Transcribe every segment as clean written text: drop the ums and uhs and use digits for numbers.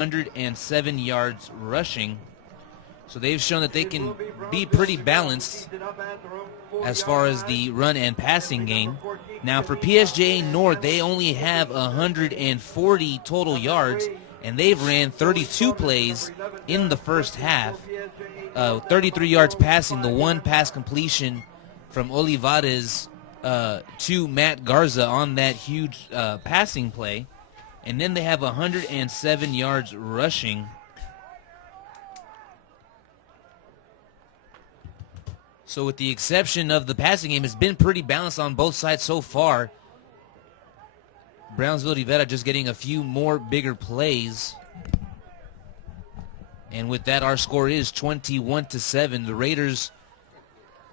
107 yards rushing. So they've shown that they can be pretty balanced as far as the run and passing game. Now for PSJA North, they only have 140 total yards, and they've ran 32 plays in the first half. 33 yards passing, the one pass completion from Olivares to Matt Garza on that huge passing play. And then they have 107 yards rushing. So with the exception of the passing game, it's been pretty balanced on both sides so far. Brownsville Rivera just getting a few more bigger plays. And with that, our score is 21-7. The Raiders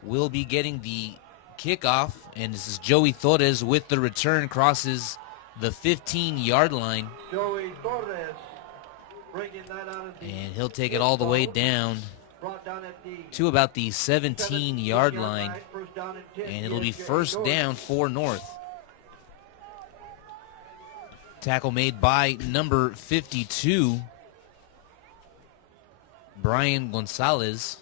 will be getting the kickoff. And this is Joey Torres with the return, crosses the 15-yard line. Joey Torres bringing that out of the and he'll take it all the way down to about the 17-yard line. And it'll be first down for North. Tackle made by number 52, Brian Gonzalez.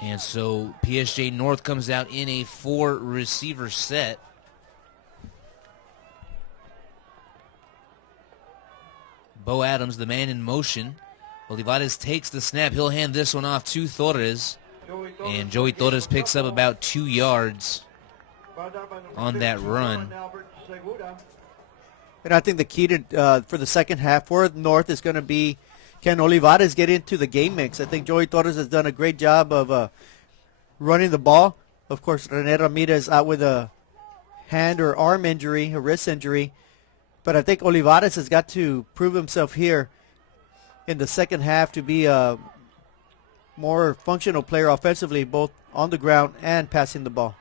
And so PSJ North comes out in a 4-receiver set. Bo Adams, the man in motion. Olivares takes the snap. He'll hand this one off to Torres. And Joey Torres picks up about 2 yards on that run. And I think the key to for the second half for North is going to be, can Olivares get into the game mix? I think Joey Torres has done a great job of running the ball. Of course, Rene Ramirez out with a hand or arm injury, a wrist injury. But I think Olivares has got to prove himself here in the second half to be a more functional player offensively, both on the ground and passing the ball.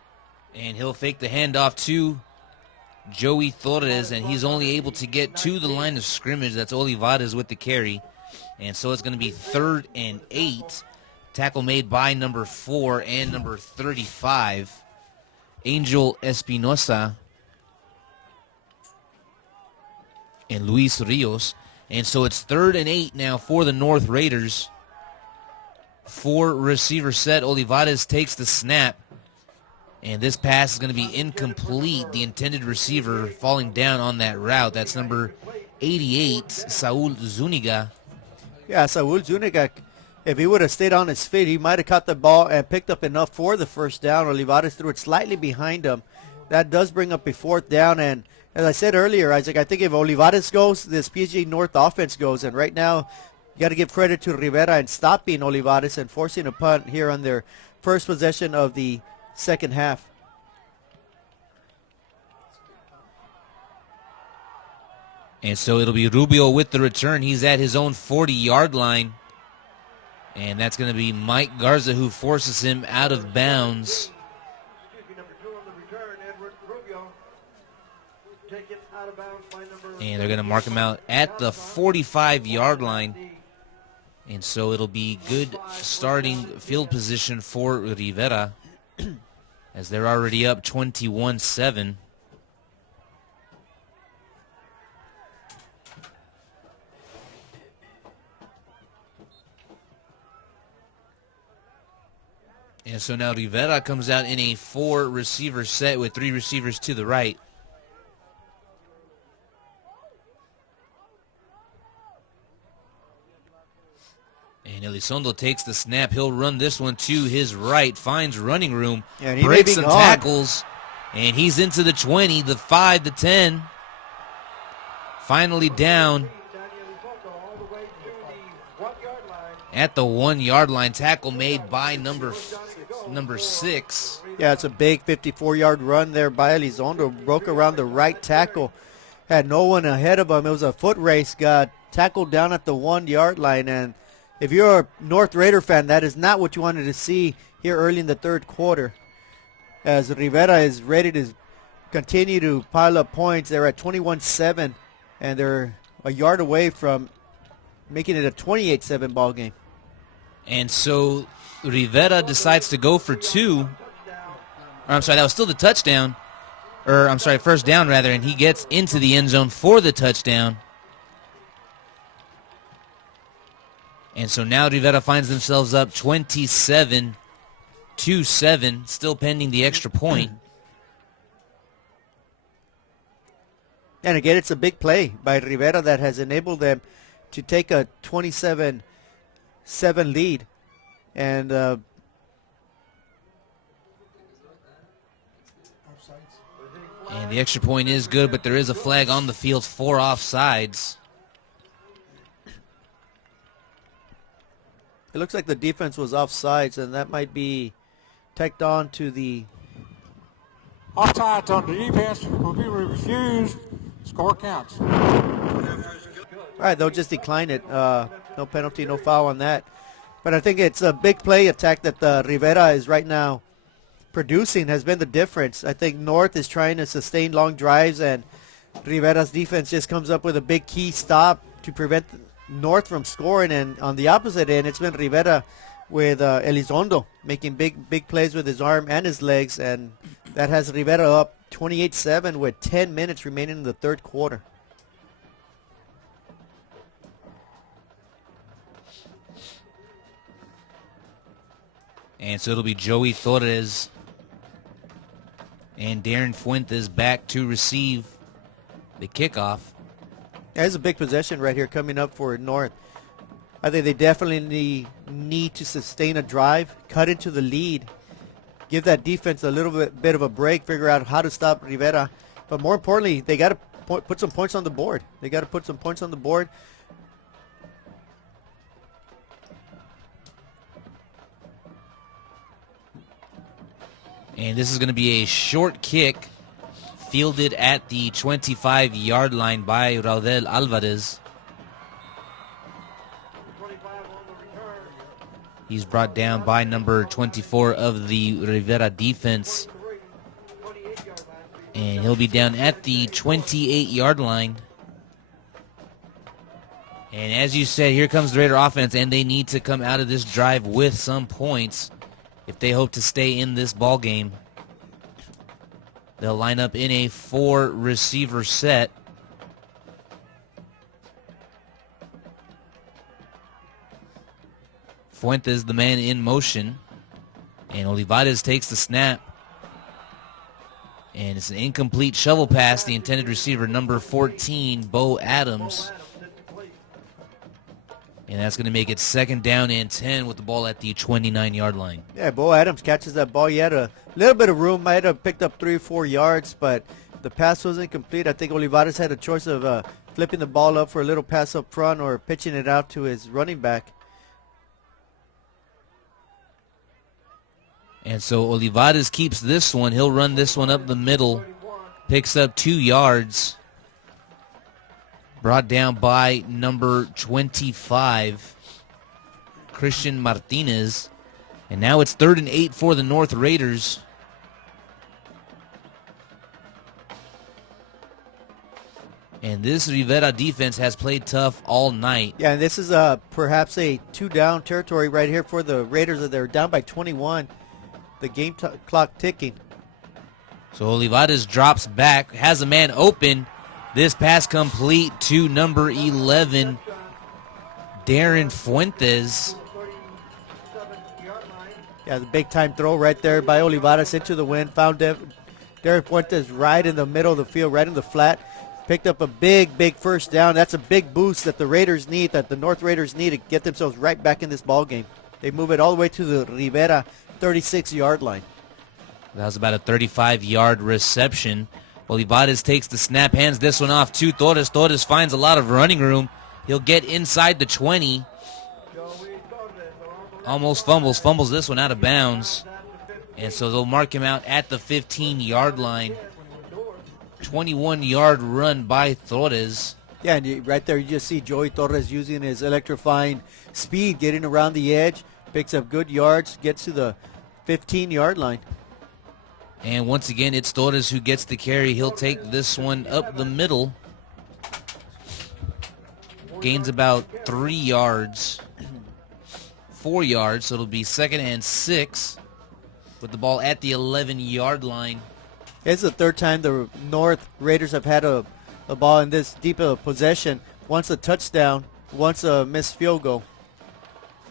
And he'll fake the handoff to Joey Torres, and he's only able to get to the line of scrimmage. That's Olivares with the carry. And so it's going to be 3rd and 8. Tackle made by number 4 and number 35, Angel Espinosa and Luis Rios. And so it's 3rd and 8 now for the North Raiders. 4-receiver set. Olivares takes the snap. And this pass is going to be incomplete. The intended receiver falling down on that route. That's number 88, Saul Zuniga. Yeah, Saul Zuniga, if he would have stayed on his feet, he might have caught the ball and picked up enough for the first down. Olivares threw it slightly behind him. That does bring up a 4th down. And as I said earlier, Isaac, I think if Olivares goes, this PSJ North offense goes. And right now, you got to give credit to Rivera and stopping Olivares and forcing a punt here on their first possession of the second half. And so it'll be Rubio with the return. He's at his own 40-yard line. And that's going to be Mike Garza who forces him out of bounds. And they're going to mark him out at the 45-yard line. And so it'll be good starting field position for Rivera as they're already up 21-7. And so now Rivera comes out in a 4-receiver set with 3 receivers to the right. And Elizondo takes the snap. He'll run this one to his right, finds running room, breaks some tackles, and he's into the 20, the 5, the 10. Finally down at the 1-yard line. Tackle made by number 6. Yeah, it's a big 54-yard run there by Elizondo. Broke around the right tackle. Had no one ahead of him. It was a foot race. Got tackled down at the 1-yard line. And if you're a North Raider fan, that is not what you wanted to see here early in the third quarter. As Rivera is ready to continue to pile up points. They're at 21-7, and they're a yard away from making it a 28-7 ball game. And so Rivera decides to go for 2. I'm sorry, that was still the touchdown. or I'm sorry, first down rather, and he gets into the end zone for the touchdown. And so now Rivera finds themselves up 27-7, still pending the extra point. And again, it's a big play by Rivera that has enabled them to take a 27-7 lead. And the extra point is good, but there is a flag on the field for offsides. It looks like the defense was offsides, and that might be tacked on to the... Offsides on the defense will be refused. Score counts. All right, they'll just decline it. No penalty, no foul on that. But I think it's a big play attack that Rivera is right now producing has been the difference. I think North is trying to sustain long drives, and Rivera's defense just comes up with a big key stop to prevent North from scoring. And on the opposite end, it's been Rivera with Elizondo making big plays with his arm and his legs, and that has Rivera up 28-7 with 10 minutes remaining in the third quarter. And so it'll be Joey Torres and Darren Fuentes back to receive the kickoff. There's a bit possession right here coming up for North. I think they definitely need to sustain a drive, cut into the lead, give that defense a little bit of a break, figure out how to stop Rivera. But more importantly, they got to put some points on the board. They got to put some points on the board. And this is going to be a short kick fielded at the 25-yard line by Raudel Alvarez. He's brought down by number 24 of the Rivera defense. And he'll be down at the 28-yard line. And as you said, here comes the Raider offense, and they need to come out of this drive with some points if they hope to stay in this ball game. They'll line up in a 4-receiver set. Fuentes, the man in motion. And Olivares takes the snap. And it's an incomplete shovel pass. The intended receiver, number 14, Bo Adams. And that's going to make it 2nd down and 10 with the ball at the 29-yard line. Yeah, Bo Adams catches that ball. He had a little bit of room. Might have picked up 3 or 4 yards, but the pass wasn't complete. I think Olivares had a choice of flipping the ball up for a little pass up front or pitching it out to his running back. And so Olivares keeps this one. He'll run this one up the middle. Picks up 2 yards. Brought down by number 25, Christian Martinez. And now it's 3rd and 8 for the North Raiders. And this Rivera defense has played tough all night. Yeah, and this is perhaps a 2-down territory right here for the Raiders. They're down by 21. The game clock ticking. So Olivares drops back, has a man open. This pass complete to number 11, Darren Fuentes. Yeah, the big-time throw right there by Olivares into the wind. Found Darren Fuentes right in the middle of the field, right in the flat. Picked up a big first down. That's a big boost that the Raiders need, that the North Raiders need to get themselves right back in this ball game. They move it all the way to the Rivera 36-yard line. That was about a 35-yard reception. Olivares takes the snap, hands this one off to Torres. Torres finds a lot of running room. He'll get inside the 20. Almost fumbles this one out of bounds. And so they'll mark him out at the 15-yard line. 21-yard run by Torres. Yeah, and right there you just see Joey Torres using his electrifying speed, getting around the edge, picks up good yards, gets to the 15-yard line. And once again, it's Torres who gets the carry. He'll take this one up the middle. Gains about 3 yards. 4 yards, so it'll be 2nd and 6 with the ball at the 11-yard line It's the third time the North Raiders have had a ball in this deep of possession. Once a touchdown, once a missed field goal.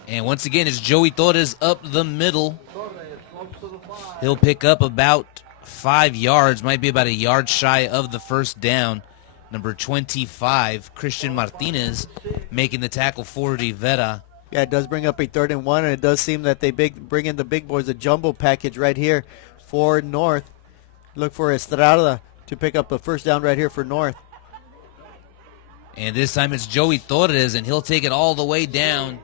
And once again, it's Joey Torres up the middle. Torres slopes to the 5. He'll pick up about 5 yards, might be about a yard shy of the first down. Number 25, Christian Martinez, making the tackle for Rivera. Yeah, it does bring up a 3rd and 1, and it does seem that they bring in the big boys, a jumbo package right here for North. Look for Estrada to pick up a first down right here for North. And this time it's Joey Torres, and he'll take it all the way down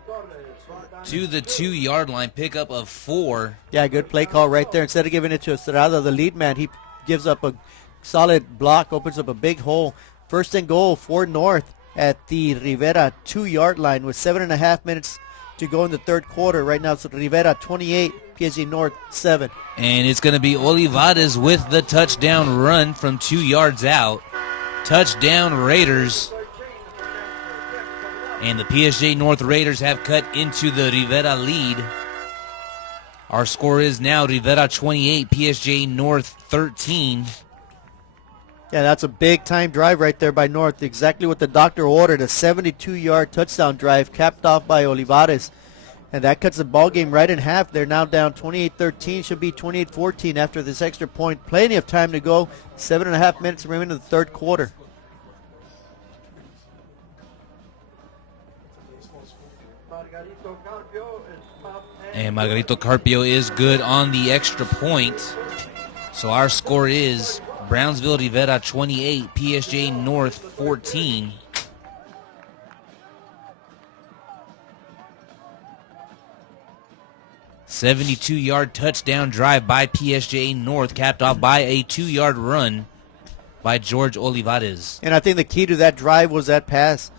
to the 2-yard line, pickup of 4. Yeah, good play call right there. Instead of giving it to Estrada, the lead man, he gives up a solid block, opens up a big hole. First and goal for North at the Rivera 2-yard line with 7.5 minutes to go in the third quarter. Right now it's Rivera 28, PSG North 7. And it's going to be Olivares with the touchdown run from 2 yards out. Touchdown Raiders. And the PSJA North Raiders have cut into the Rivera lead. Our score is now Rivera 28, PSJA North 13. Yeah, that's a big-time drive right there by North. Exactly what the doctor ordered, a 72-yard touchdown drive capped off by Olivares. And that cuts the ball game right in half. They're now down 28-13, should be 28-14 after this extra point. Plenty of time to go. 7.5 minutes remaining in the third quarter. Margarito Carpio is top And Margarito Carpio is good on the extra point. So our score is Brownsville Rivera 28, PSJA North 14. "72-yard touchdown drive by PSJA North, capped off by a 2-yard run by George Olivares." And I think the key to that drive was that pass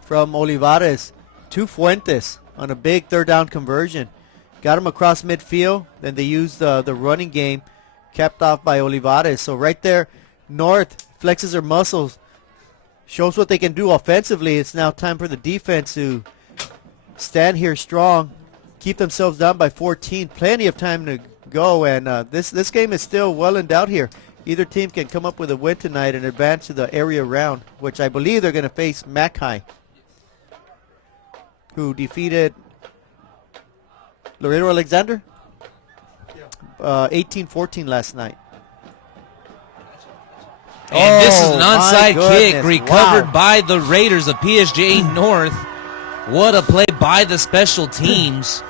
from Olivares to Fuentes on a big third down conversion. Got him across midfield. Then they used the running game, capped off by Olivares. So right there, North flexes their muscles, shows what they can do offensively. It's now time for the defense to stand here strong, keep themselves down by 14. Plenty of time to go, and this game is still well endowed here. Either team can come up with a win tonight and advance to the area round, which I believe they're going to face Mackay, who defeated Laredo Alexander 18-14 last night. And this is an onside kick goodness. recovered Wow. by the Raiders of PSJA North. What a play by the special teams.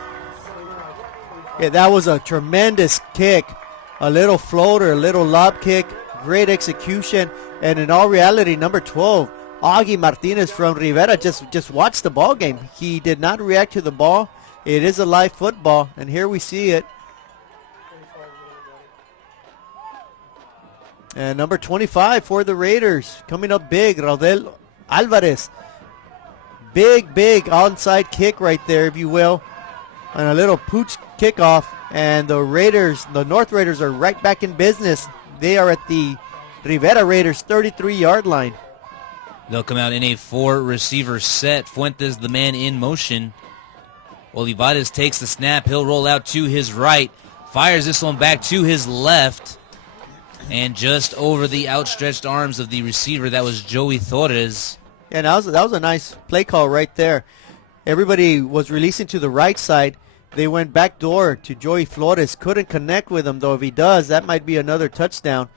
Yeah, that was a tremendous kick. A little floater, a little lob kick, great execution. And in all reality, number 12, Augie Martinez from Rivera just watched the ball game. He did not react to the ball. It is a live football, and here we see it. And number 25 for the Raiders, coming up big, Raudel Alvarez. Big onside kick right there, if you will. And a little pooch kickoff. And the Raiders, the North Raiders, are right back in business. They are at the Rivera Raiders 33-yard line. They'll come out in a 4-receiver set. Fuentes, the man in motion. Olivares takes the snap. He'll roll out to his right. Fires this one back to his left. And just over the outstretched arms of the receiver, that was Joey Torres. And that was a nice play call right there. Everybody was releasing to the right side. They went back door to Joey Flores. Couldn't connect with him, though. If he does, that might be another touchdown.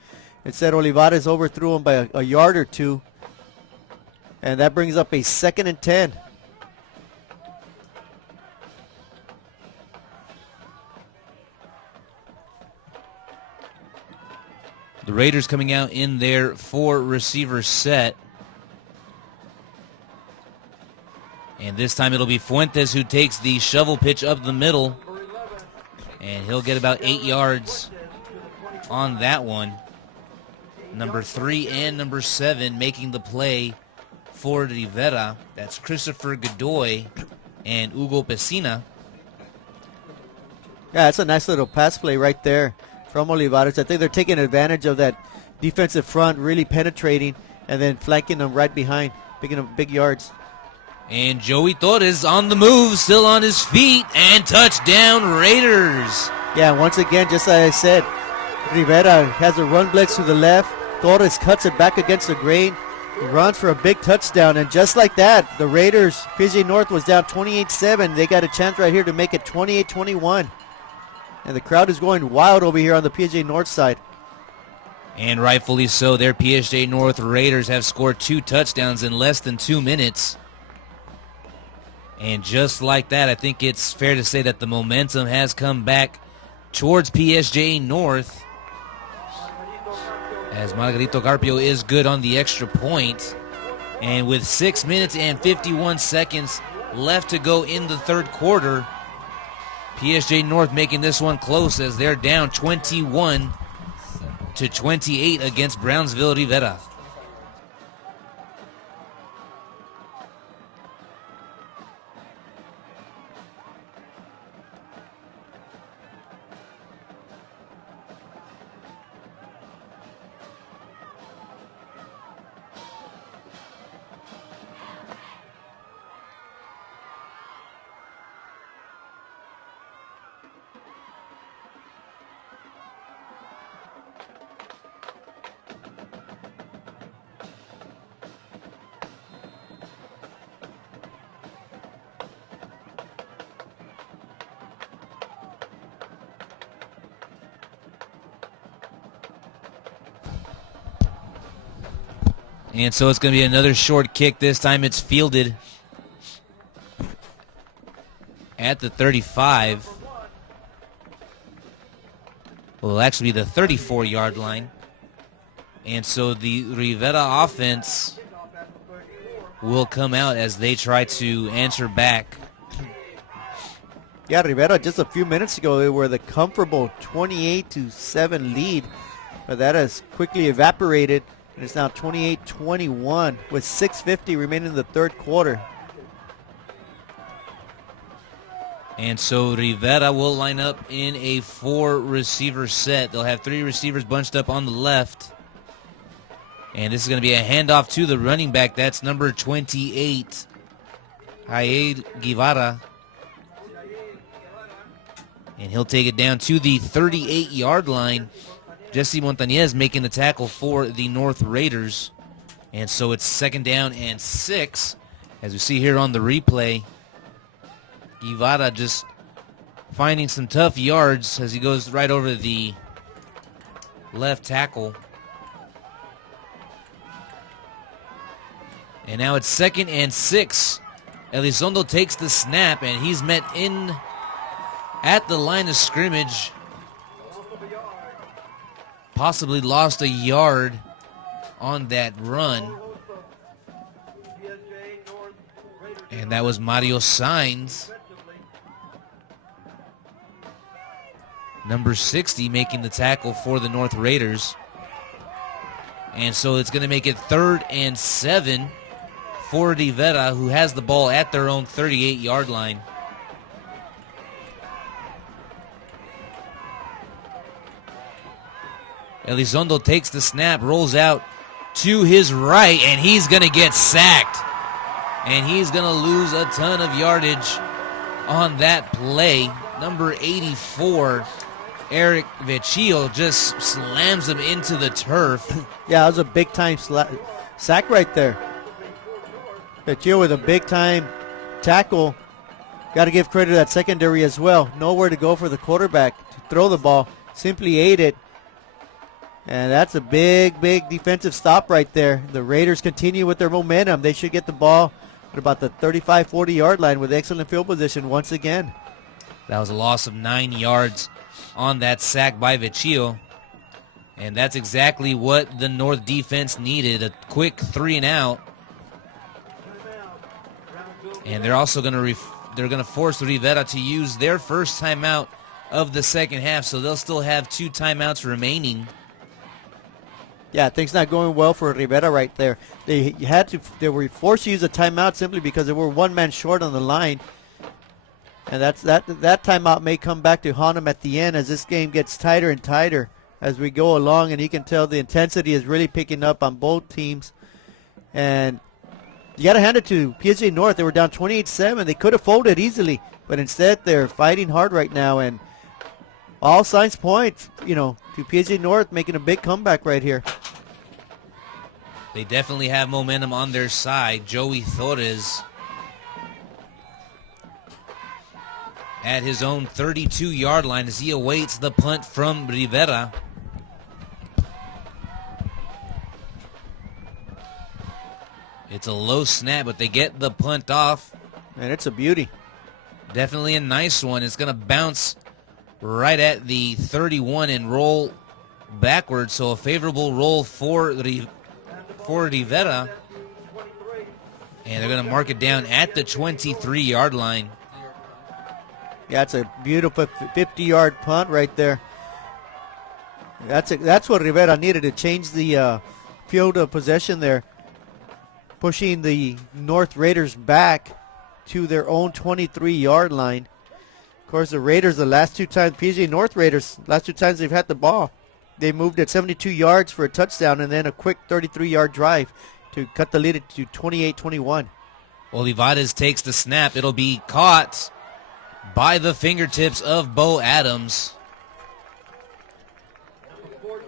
Instead, Olivares overthrew him by a yard or two. And that brings up a 2nd and 10. The Raiders coming out in their 4-receiver set. And this time it'll be Fuentes who takes the shovel pitch up the middle. And he'll get about 8 yards on that one. Number 3 and number 7 making the play for Rivera. That's Christopher Godoy and Hugo Pesina. Yeah, that's a nice little pass play right there from Olivares. I think they're taking advantage of that defensive front, really penetrating, and then flanking them right behind, picking up big yards. And Joey Torres on the move, still on his feet, and touchdown Raiders. Yeah, once again, just as I said, Rivera has a run blitz to the left. Torres cuts it back against the grain. Runs for a big touchdown, and just like that, the Raiders, PSJA North was down 28-7. They got a chance right here to make it 28-21. And the crowd is going wild over here on the PSJA North side. And rightfully so. Their PSJA North Raiders have scored 2 touchdowns in less than 2 minutes. And just like that, I think it's fair to say that the momentum has come back towards PSJA North, as Margarito Carpio is good on the extra point. And with 6 minutes and 51 seconds left to go in the third quarter, PSJA North making this one close as they're down 21-28 against Brownsville Rivera. And so it's going to be another short kick. This time it's fielded at the 35. Well, it'll actually be the 34-yard line. And so the Rivera offense will come out as they try to answer back. Yeah, Rivera just a few minutes ago, they were the comfortable 28-7 lead. But that has quickly evaporated. And it's now 28-21 with 6:50 remaining in the third quarter. And so Rivera will line up in a 4-receiver set. They'll have 3 receivers bunched up on the left. And this is going to be a handoff to the running back. That's number 28, Jair Guevara. And he'll take it down to the 38-yard line. Jesse Montañez making the tackle for the North Raiders. And so it's 2nd down and 6. As we see here on the replay, Guevara just finding some tough yards as he goes right over the left tackle. And now it's 2nd and 6. Elizondo takes the snap, and he's met in at the line of scrimmage. Possibly lost a yard on that run. And that was Mario Sainz, number 60, making the tackle for the North Raiders. And so it's going to make it 3rd and 7 for Rivera, who has the ball at their own 38-yard line. Elizondo takes the snap, rolls out to his right, and he's going to get sacked. And he's going to lose a ton of yardage on that play. Number 84, Eric Vecchio, just slams him into the turf. Yeah, that was a big-time sack right there. Vecchio with a big-time tackle. Got to give credit to that secondary as well. Nowhere to go for the quarterback to throw the ball. Simply ate it. And that's a big, big defensive stop right there. The Raiders continue with their momentum. They should get the ball at about the 35, 40-yard line with excellent field position once again. That was a loss of 9 yards on that sack by Vecchio. And that's exactly what the North defense needed, a quick 3 and out. And they're also going to force Rivera to use their first timeout of the second half, so they'll still have 2 timeouts remaining. Yeah, things not going well for Rivera right there. They were forced to use a timeout simply because they were 1 man short on the line. And that timeout may come back to haunt them at the end as this game gets tighter and tighter as we go along, and you can tell the intensity is really picking up on both teams. And you got to hand it to PSJA North. They were down 28-7. They could have folded easily, but instead they're fighting hard right now. And all signs point, to PSJA North making a big comeback right here. They definitely have momentum on their side. Joey Torres at his own 32-yard line as he awaits the punt from Rivera. It's a low snap, but they get the punt off. And it's a beauty. Definitely a nice one. It's going to bounce right at the 31 and roll backwards. So a favorable roll for Rivera. And they're going to mark it down at the 23-yard line. Yeah, it's a beautiful 50-yard punt right there. That's what Rivera needed to change the field of possession there, pushing the North Raiders back to their own 23-yard line. Of course, the Raiders, the last two times, PSJA North Raiders, last two times they've had the ball, they moved at 72 yards for a touchdown and then a quick 33-yard drive to cut the lead to 28-21. Olivares takes the snap. It'll be caught by the fingertips of Bo Adams.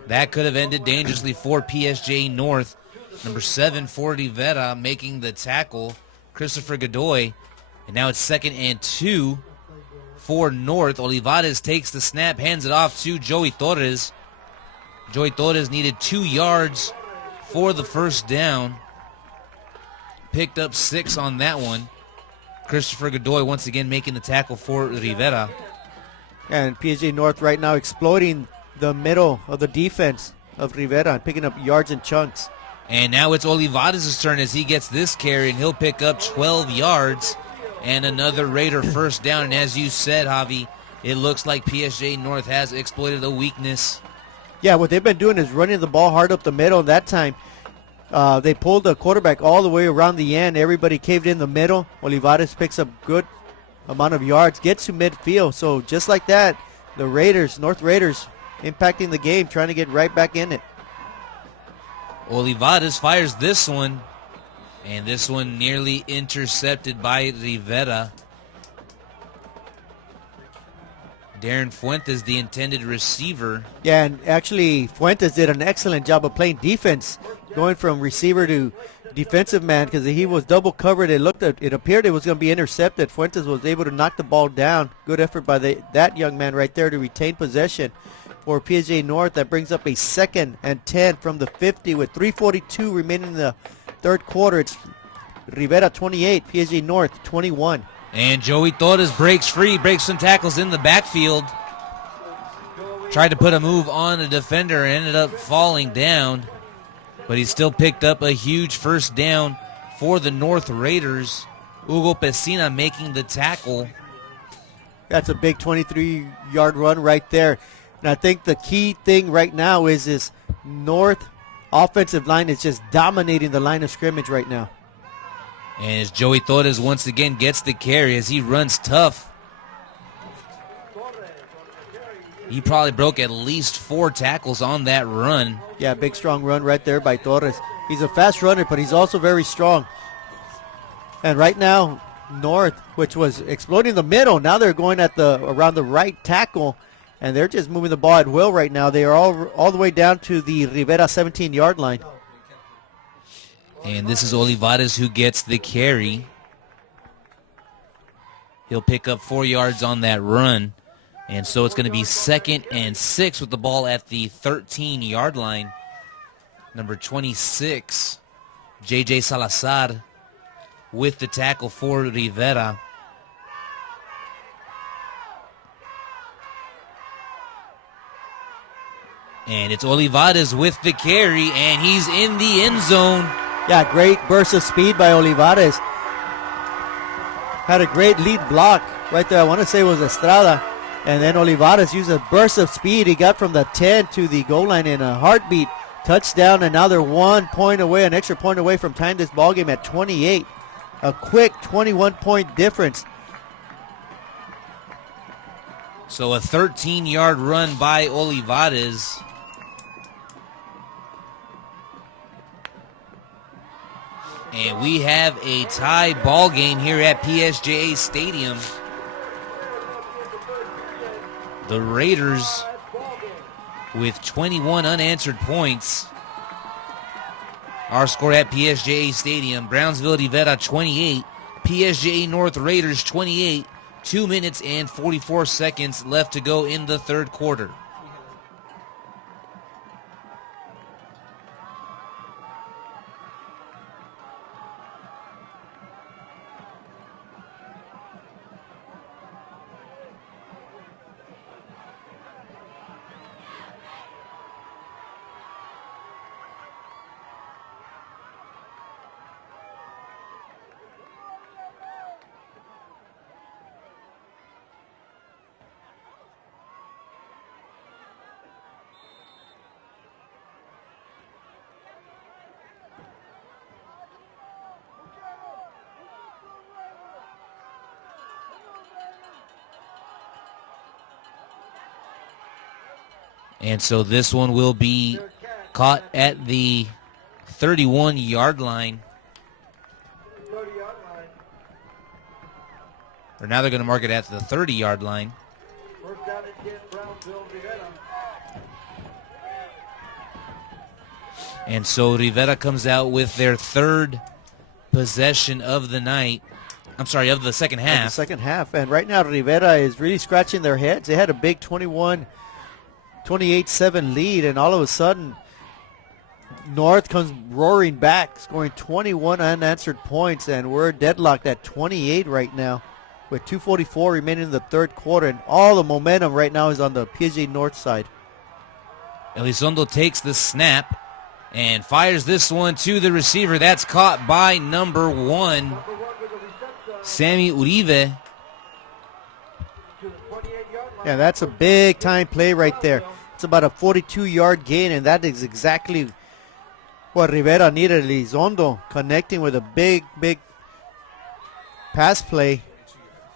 That could have ended dangerously for PSJA North. Number 7 for Rivera making the tackle, Christopher Godoy. And now it's 2nd and 2 for North. Olivares takes the snap, hands it off to Joey Torres. Joey Torres needed 2 yards for the first down. Picked up 6 on that one. Christopher Godoy once again making the tackle for Rivera. And PSJA North right now exploiting the middle of the defense of Rivera and picking up yards in chunks. And now it's Olivares' turn as he gets this carry, and he'll pick up 12 yards and another Raider first down. And as you said, Javi, it looks like PSJA North has exploited a weakness. Yeah, what they've been doing is running the ball hard up the middle. And that time, they pulled the quarterback all the way around the end. Everybody caved in the middle. Olivares picks up good amount of yards, gets to midfield. So just like that, the Raiders, North Raiders, impacting the game, trying to get right back in it. Olivares fires this one, and this one nearly intercepted by Rivera. Darren Fuentes, the intended receiver. Yeah, and actually Fuentes did an excellent job of playing defense, going from receiver to defensive man because he was double covered. It appeared it was going to be intercepted. Fuentes was able to knock the ball down. Good effort by that young man right there to retain possession for PSJA North. That brings up a 2nd and 10 from the 50 with 3:42 remaining in the third quarter. It's Rivera 28, PSJA North 21. And Joey Torres breaks free, breaks some tackles in the backfield. Tried to put a move on a defender and ended up falling down. But he still picked up a huge first down for the North Raiders. Hugo Pesina making the tackle. That's a big 23-yard run right there. And I think the key thing right now is this North offensive line is just dominating the line of scrimmage right now. And as Joey Torres once again gets the carry as he runs tough. He probably broke at least 4 tackles on that run. Yeah, big strong run right there by Torres. He's a fast runner, but he's also very strong. And right now, North, which was exploiting the middle, now they're going at around the right tackle, and they're just moving the ball at will right now. They are all the way down to the Rivera 17-yard line. And this is Olivares who gets the carry. He'll pick up 4 yards on that run. And so it's going to be 2nd and 6 with the ball at the 13-yard line. Number 26, J.J. Salazar with the tackle for Rivera. And it's Olivares with the carry, and he's in the end zone. Yeah, great burst of speed by Olivares. Had a great lead block right there. I want to say it was Estrada. And then Olivares used a burst of speed. He got from the 10 to the goal line in a heartbeat. Touchdown, and now they're 1 point away, an extra point away from tying this ballgame at 28. A quick 21-point difference. So a 13-yard run by Olivares. And we have a tie ball game here at PSJA Stadium. The Raiders with 21 unanswered points. Our score at PSJA Stadium, Brownsville Rivera 28, PSJA North Raiders 28, 2 minutes and 44 seconds left to go in the third quarter. And so this one will be caught at the 31-yard line. Or now they're going to mark it at the 30-yard line. First down and 10, Brownsville, Rivera. And so Rivera comes out with their third possession of the night. I'm sorry, of the second half. The second half. And right now Rivera is really scratching their heads. They had a big 28-7 lead, and all of a sudden North comes roaring back, scoring 21 unanswered points, and we're deadlocked at 28 right now with 2:44 remaining in the third quarter, and all the momentum right now is on the PSJA North side. Elizondo takes the snap and fires this one to the receiver. That's caught by number 1, Sammy Uribe. Yeah, that's a big time play right there. It's about a 42-yard gain, and that is exactly what Rivera needed. Elizondo connecting with a big pass play,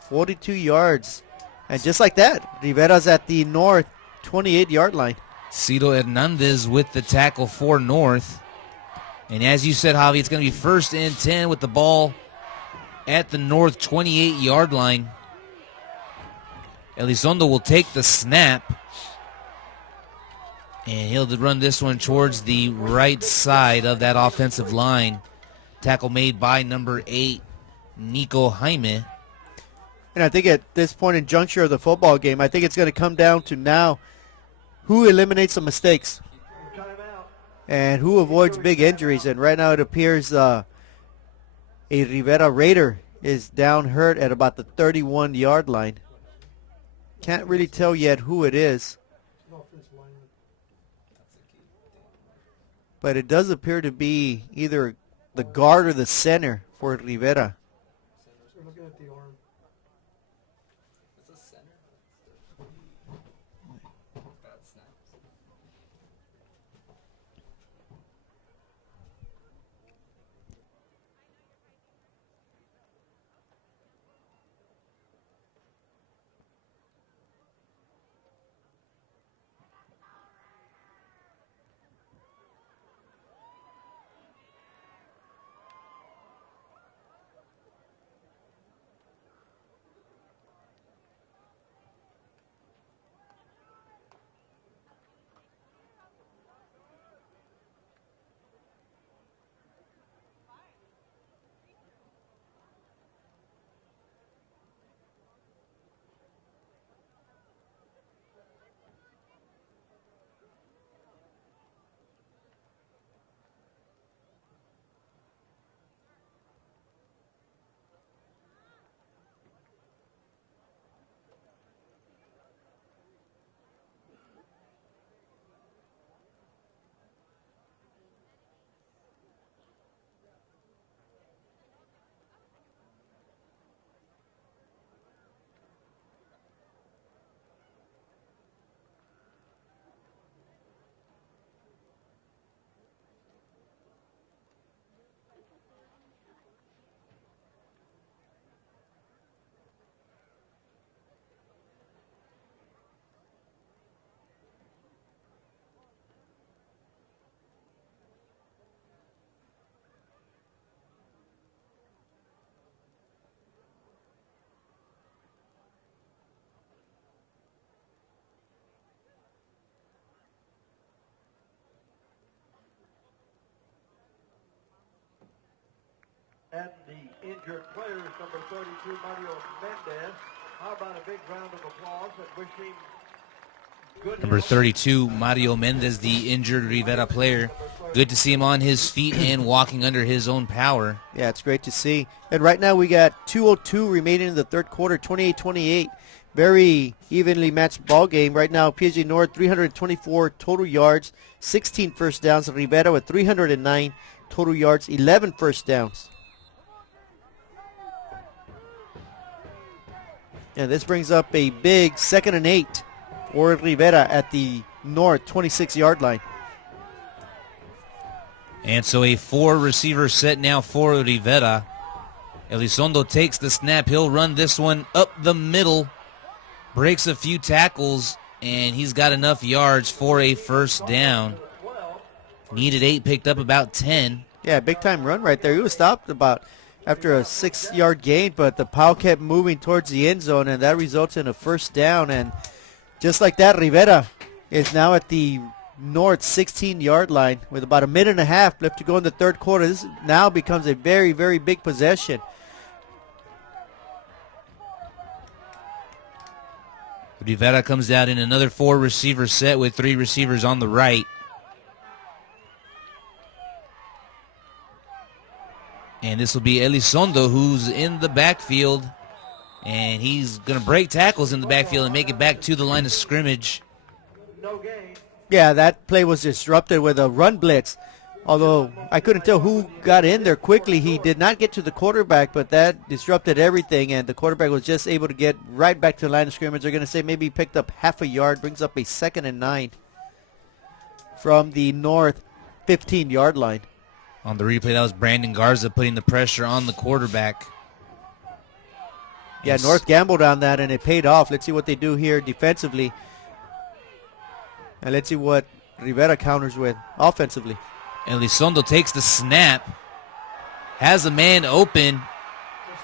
42 yards. And just like that, Rivera's at the North 28-yard line. Cito Hernandez with the tackle for North. And as you said, Javi, it's going to be 1st and 10 with the ball at the North 28-yard line. Elizondo will take the snap, and he'll run this one towards the right side of that offensive line. Tackle made by number 8, Nico Jaime. And I think at this point in juncture of the football game, I think it's going to come down to now who eliminates the mistakes and who avoids big injuries. And right now it appears a Rivera Raider is down hurt at about the 31-yard line. Can't really tell yet who it is. But it does appear to be either the guard or the center for Rivera. and the injured players, number 32, Mario Mendez. How about a big round of applause and wish him good Number health. 32, Mario Mendez, the injured Rivera player. Good to see him on his feet and walking under his own power. Yeah, it's great to see. And right now we got 2:02 remaining in the third quarter, 28-28. Very evenly matched ball game. Right now, PSJA North 324 total yards, 16 first downs. Rivera with 309 total yards, 11 first downs. And this brings up a big 2nd and 8 for Rivera at the North 26-yard line. And so a 4-receiver set now for Rivera. Elizondo takes the snap. He'll run this one up the middle. Breaks a few tackles, and he's got enough yards for a first down. Needed 8, picked up about 10. Yeah, big-time run right there. He was stopped about after a 6-yard gain, but the pile kept moving towards the end zone, and that results in a first down. And just like that, Rivera is now at the North 16-yard line with about a minute and a half left to go in the third quarter. This now becomes a very, very big possession. Rivera comes out in another 4-receiver set with 3 receivers on the right. And this will be Elizondo, who's in the backfield. And he's going to break tackles in the backfield and make it back to the line of scrimmage. No gain. Yeah, that play was disrupted with a run blitz. Although I couldn't tell who got in there quickly. He did not get to the quarterback, but that disrupted everything, and the quarterback was just able to get right back to the line of scrimmage. They're going to say maybe he picked up half a yard, brings up a 2nd and 9 from the North 15-yard line. On the replay, that was Brandon Garza putting the pressure on the quarterback. Yeah, Yes. North gambled on that, and it paid off. Let's see what they do here defensively. And let's see what Rivera counters with offensively. Elizondo takes the snap, has a man open,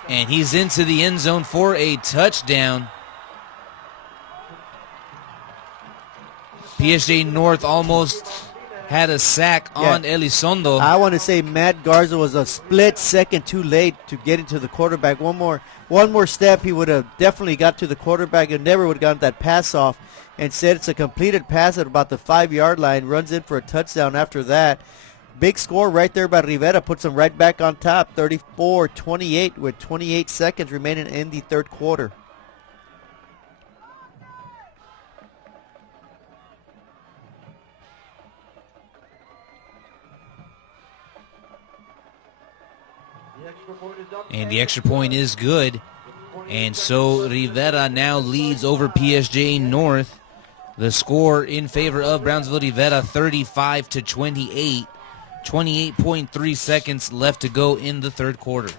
and he's into the end zone for a touchdown. PSJA North almost had a sack on Elizondo. I want to say Matt Garza was a split second too late to get into the quarterback. One more step, he would have definitely got to the quarterback and never would have gotten that pass off. Instead, it's a completed pass at about the 5-yard line, runs in for a touchdown after that. Big score right there by Rivera, puts him right back on top, 34-28 with 28 seconds remaining in the third quarter. The extra point is up. And the extra point is good. And so Rivera now leads over PSJA North. The score in favor of Brownsville Rivera, 35-28. 28.3 seconds left to go in the third quarter.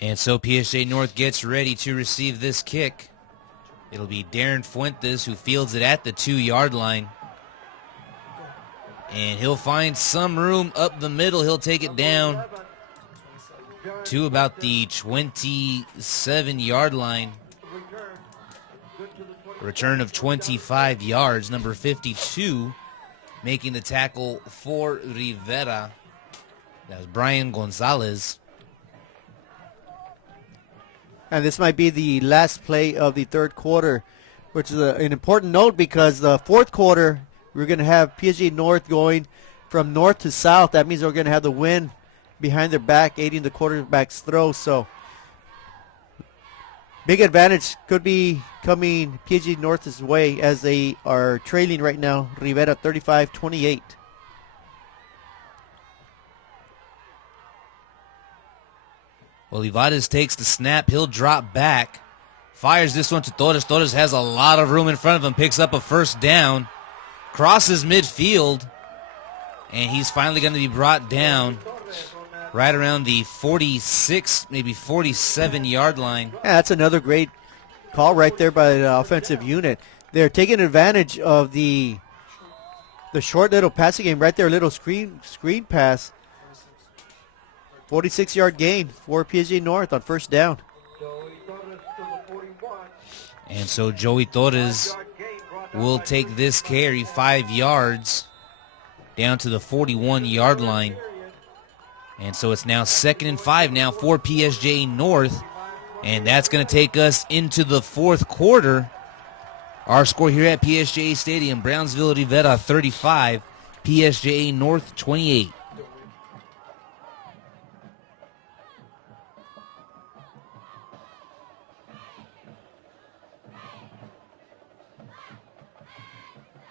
And so PSJA North gets ready to receive this kick. It'll be Darren Fuentes who fields it at the 2-yard line. And he'll find some room up the middle. He'll take it down to about the 27-yard line. A return of 25 yards. Number 52 making the tackle for Rivera. That was Brian Gonzalez. And this might be the last play of the third quarter, which is an important note because the fourth quarter, we're going to have PSJA North going from north to south. That means we're going to have the wind behind their back, aiding the quarterback's throw. So Big advantage could be coming PSJA North's way as they are trailing right now. Rivera 35-28. Olivares takes the snap. He'll drop back. Fires this one to Torres. Torres has a lot of room in front of him. Picks up a first down. Crosses midfield. And he's finally going to be brought down right around the 46, maybe 47-yard line. Yeah, that's another great call right there by the offensive unit. They're taking advantage of the short little passing game right there, little screen pass. 46-yard gain for PSJA North on first down. And so Joey Torres will take this carry 5 yards down to the 41-yard line. And so it's now 2nd and 5 now for PSJA North. And that's going to take us into the fourth quarter. Our score here at PSJA Stadium, Brownsville Rivera 35, PSJA North 28.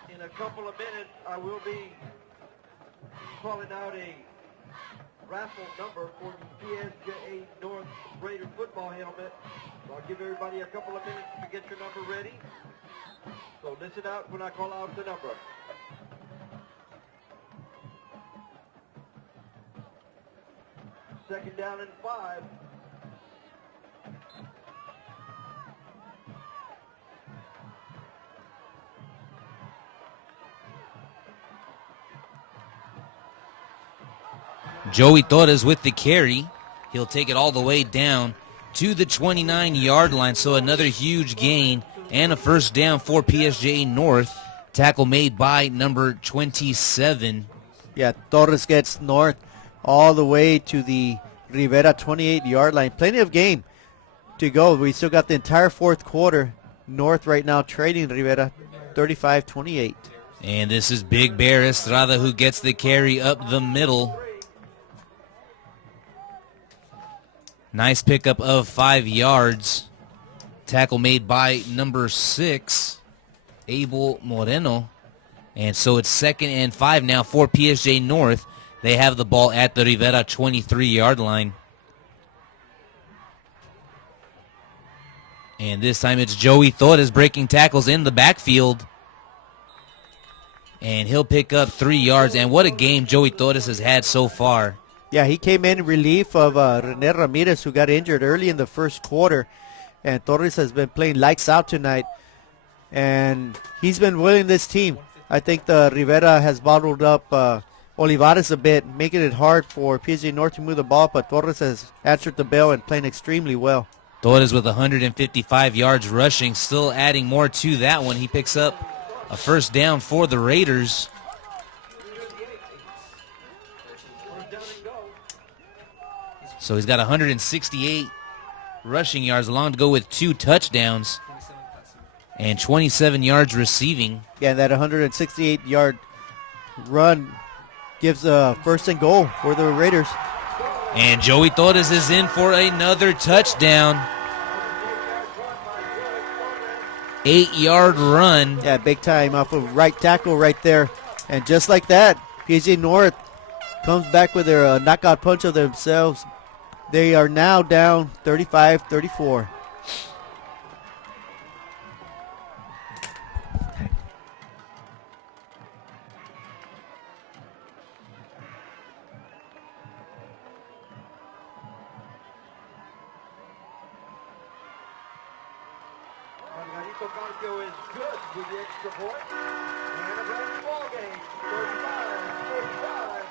In a couple of minutes, I will be calling out a raffle number for the PSJA North Raider football helmet. So I'll give everybody a couple of minutes to get your number ready. So listen out when I call out the number. Second down and 5. Joey Torres with the carry. He'll take it all the way down to the 29-yard line. So another huge gain and a first down for PSJA North. Tackle made by number 27. Yeah, Torres gets North all the way to the Rivera 28-yard line. Plenty of game to go. We still got the entire fourth quarter. North right now trading Rivera 35-28. And this is Big Bear Estrada who gets the carry up the middle. Nice pickup of 5 yards. Tackle made by number 6, Abel Moreno. And so it's 2nd and 5 now for PSJA North. They have the ball at the Rivera 23-yard line. And this time it's Joey Torres breaking tackles in the backfield. And he'll pick up 3 yards. And what a game Joey Torres has had so far. Yeah, he came in relief of Rene Ramirez, who got injured early in the first quarter. And Torres has been playing lights out tonight. And he's been willing this team. I think the Rivera has bottled up Olivares a bit, making it hard for PSJA North to move the ball. But Torres has answered the bell and playing extremely well. Torres with 155 yards rushing, still adding more to that one. He picks up a first down for the Raiders. So he's got 168 rushing yards, along to go with 2 touchdowns and 27 yards receiving. Yeah, and that 168-yard run gives a first and goal for the Raiders. And Joey Torres is in for another touchdown. 8-yard run. Yeah, big time off of right tackle right there. And just like that, PSJA North comes back with their knockout punch of themselves. They are now down 35-34. Margarito Carpio is good with the extra point. And a brand new ball game, 35-45.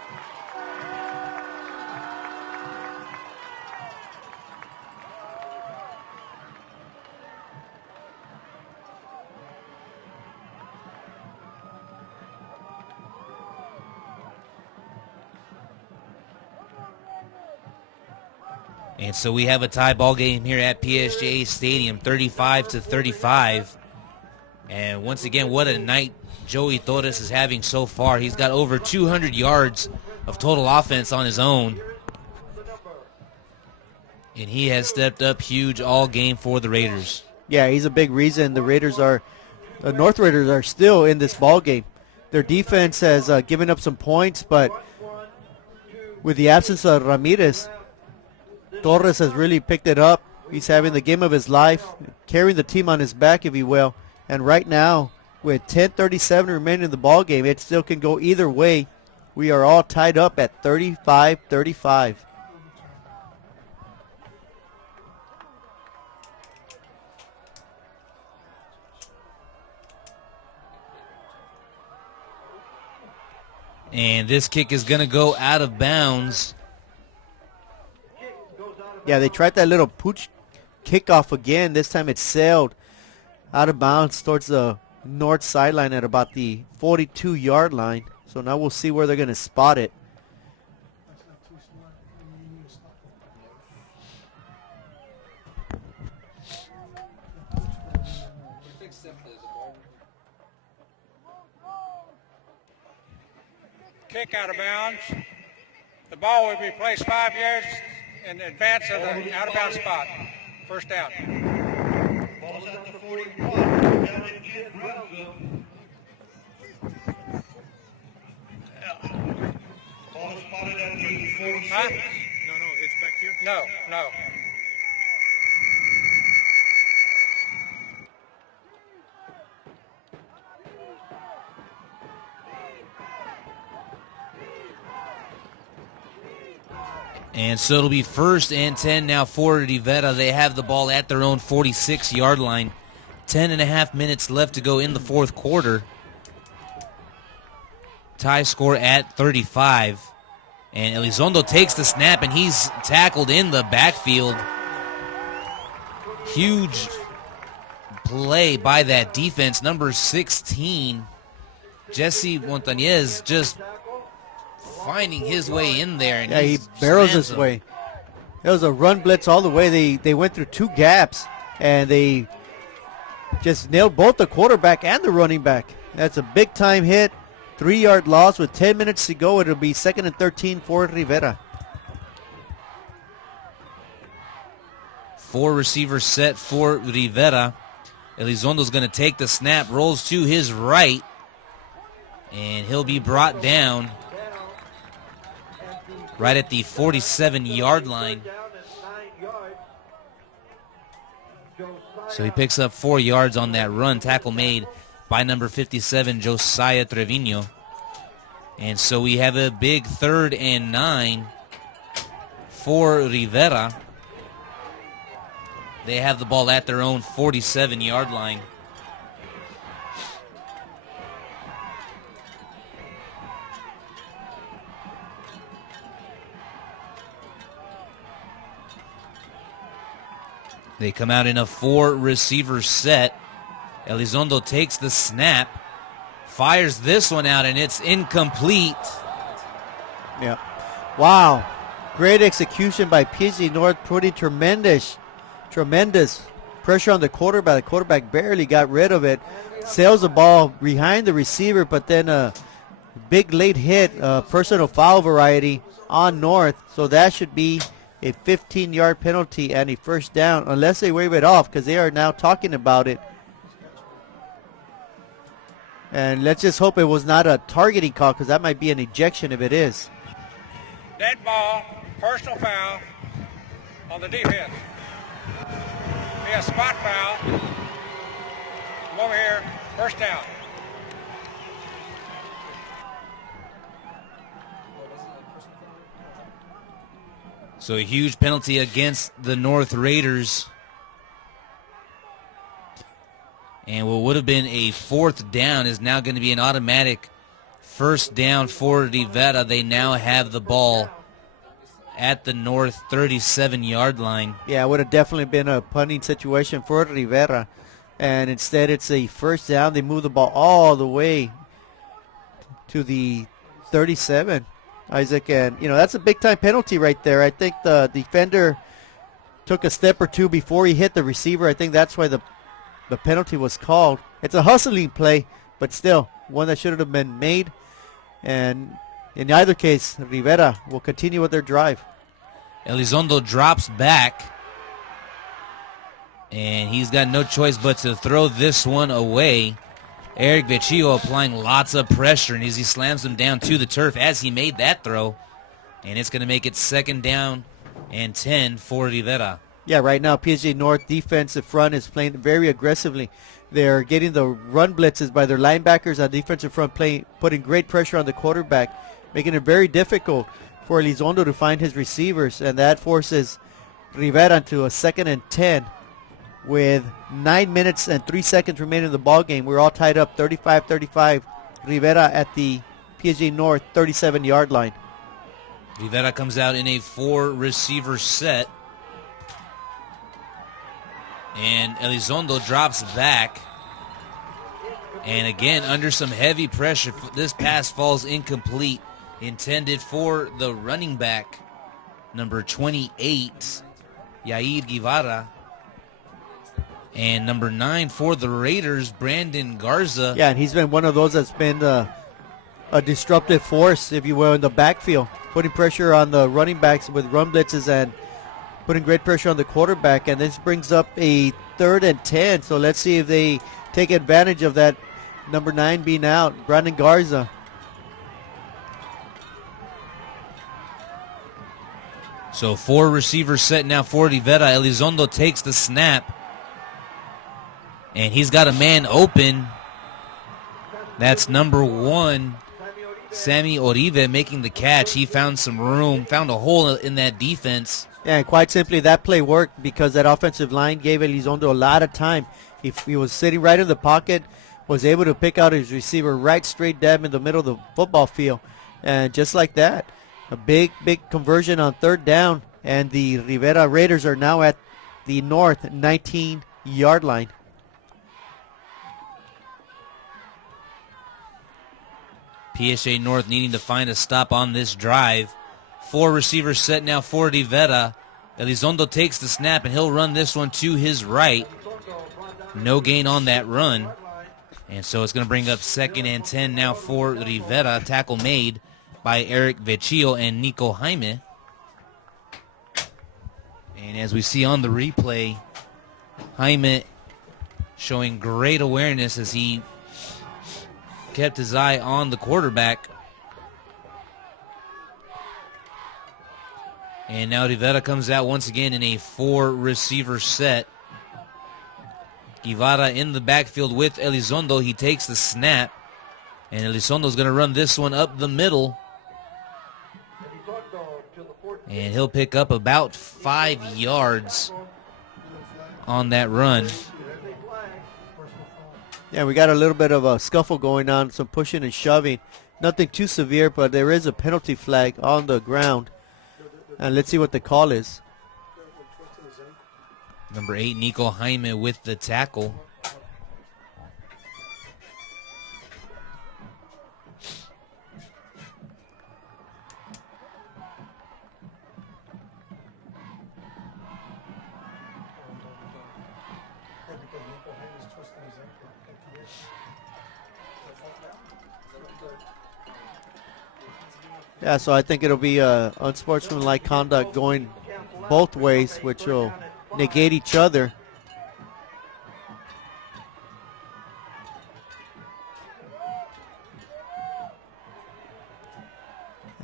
And so we have a tie ball game here at PSJA Stadium, 35-35. And once again, what a night Joey Torres is having so far. He's got over 200 yards of total offense on his own. And he has stepped up huge all game for the Raiders. Yeah, he's a big reason the North Raiders are still in this ball game. Their defense has given up some points, but with the absence of Ramirez, Torres has really picked it up. He's having the game of his life, carrying the team on his back, if you will. And right now, with 10:37 remaining in the ball game, it still can go either way. We are all tied up at 35-35. And this kick is going to go out of bounds. Yeah, they tried that little pooch kickoff again. This time it sailed out of bounds towards the north sideline at about the 42-yard line. So now we'll see where they're going to spot it. Kick out of bounds. The ball will be placed 5 yards in advance of the out of bounds spot. First down. Ball's at the 41, down in Brownsville. Ball is spotted at the 46. Huh? No, it's back here. No. And so it'll be 1st and 10 now for Rivera. They have the ball at their own 46-yard line. 10.5 minutes left to go in the fourth quarter. Tie score at 35. And Elizondo takes the snap, and he's tackled in the backfield. Huge play by that defense. Number 16, Jesse Montañez, just finding his way in there. And Yeah, he barrels his way. It was a run blitz all the way. They went through 2 gaps, and they just nailed both the quarterback and the running back. That's a big-time hit. 3-yard loss with 10 minutes to go. It'll be 2nd and 13 for Rivera. 4 receivers set for Rivera. Elizondo's going to take the snap, rolls to his right, and he'll be brought down right at the 47-yard line. So he picks up 4 yards on that run. Tackle made by number 57, Josiah Trevino. And so we have a big 3rd and 9 for Rivera. They have the ball at their own 47-yard line. They come out in a 4-receiver set. Elizondo takes the snap, fires this one out, and it's incomplete. Yeah. Wow. Great execution by PSJA North. Pretty tremendous pressure on the quarterback. The quarterback barely got rid of it. Sails the ball behind the receiver, but then a big late hit, personal foul variety on North. So that should be a 15-yard penalty and a first down, unless they wave it off, because they are now talking about it. And let's just hope it was not a targeting call, because that might be an ejection if it is. Dead ball, personal foul on the defense. Be a spot foul. Come over here, first down. So a huge penalty against the North Raiders. And what would have been a 4th down is now going to be an automatic first down for Rivera. They now have the ball at the North 37-yard line. Yeah, it would have definitely been a punting situation for Rivera. And instead it's a first down. They move the ball all the way to the 37. Isaac, and that's a big-time penalty right there. I think the defender took a step or two before he hit the receiver. I think that's why the penalty was called. It's a hustling play, but still one that should have been made. And in either case, Rivera will continue with their drive. Elizondo drops back. And he's got no choice but to throw this one away. Eric Vecchio applying lots of pressure, and as he slams him down to the turf as he made that throw. And it's going to make it 2nd down and 10 for Rivera. Yeah, right now PSJA North defensive front is playing very aggressively. They're getting the run blitzes by their linebackers on defensive front, putting great pressure on the quarterback, making it very difficult for Elizondo to find his receivers, and that forces Rivera into a 2nd and 10 with 9 minutes and 3 seconds remaining in the ball game. We're all tied up 35-35. Rivera at the PSJA North 37-yard line. Rivera comes out in a 4-receiver set. And Elizondo drops back. And again, under some heavy pressure, this pass falls incomplete. Intended for the running back, number 28, Yair Guevara. And number 9 for the Raiders, Brandon Garza. Yeah, and he's been one of those that's been a disruptive force, if you will, in the backfield, putting pressure on the running backs with run blitzes and putting great pressure on the quarterback. And this brings up a 3rd and 10. So let's see if they take advantage of that number 9 being out, Brandon Garza. So 4 receivers set now for Rivera. Elizondo takes the snap. And he's got a man open. That's number 1, Sammy Oribe, making the catch. He found some room, found a hole in that defense. Yeah, and quite simply, that play worked because that offensive line gave Elizondo a lot of time. He was sitting right in the pocket, was able to pick out his receiver right straight dab in the middle of the football field. And just like that, a big conversion on 3rd down. And the Rivera Raiders are now at the North 19-yard line. PSJA North needing to find a stop on this drive. 4 receivers set now for Rivera. Elizondo takes the snap, and he'll run this one to his right. No gain on that run. And so it's going to bring up 2nd and 10 now for Rivera. Tackle made by Eric Vecchio and Nico Jaime. And as we see on the replay, Jaime showing great awareness as he kept his eye on the quarterback. And now Rivera comes out once again in a 4-receiver set. Guevara in the backfield with Elizondo. He takes the snap. And Elizondo's going to run this one up the middle. And he'll pick up about 5 yards on that run. Yeah, we got a little bit of a scuffle going on, some pushing and shoving. Nothing too severe, but there is a penalty flag on the ground. And let's see what the call is. Number 8, Nico Jaime with the tackle. Yeah, so I think it'll be unsportsmanlike conduct going both ways, which will negate each other.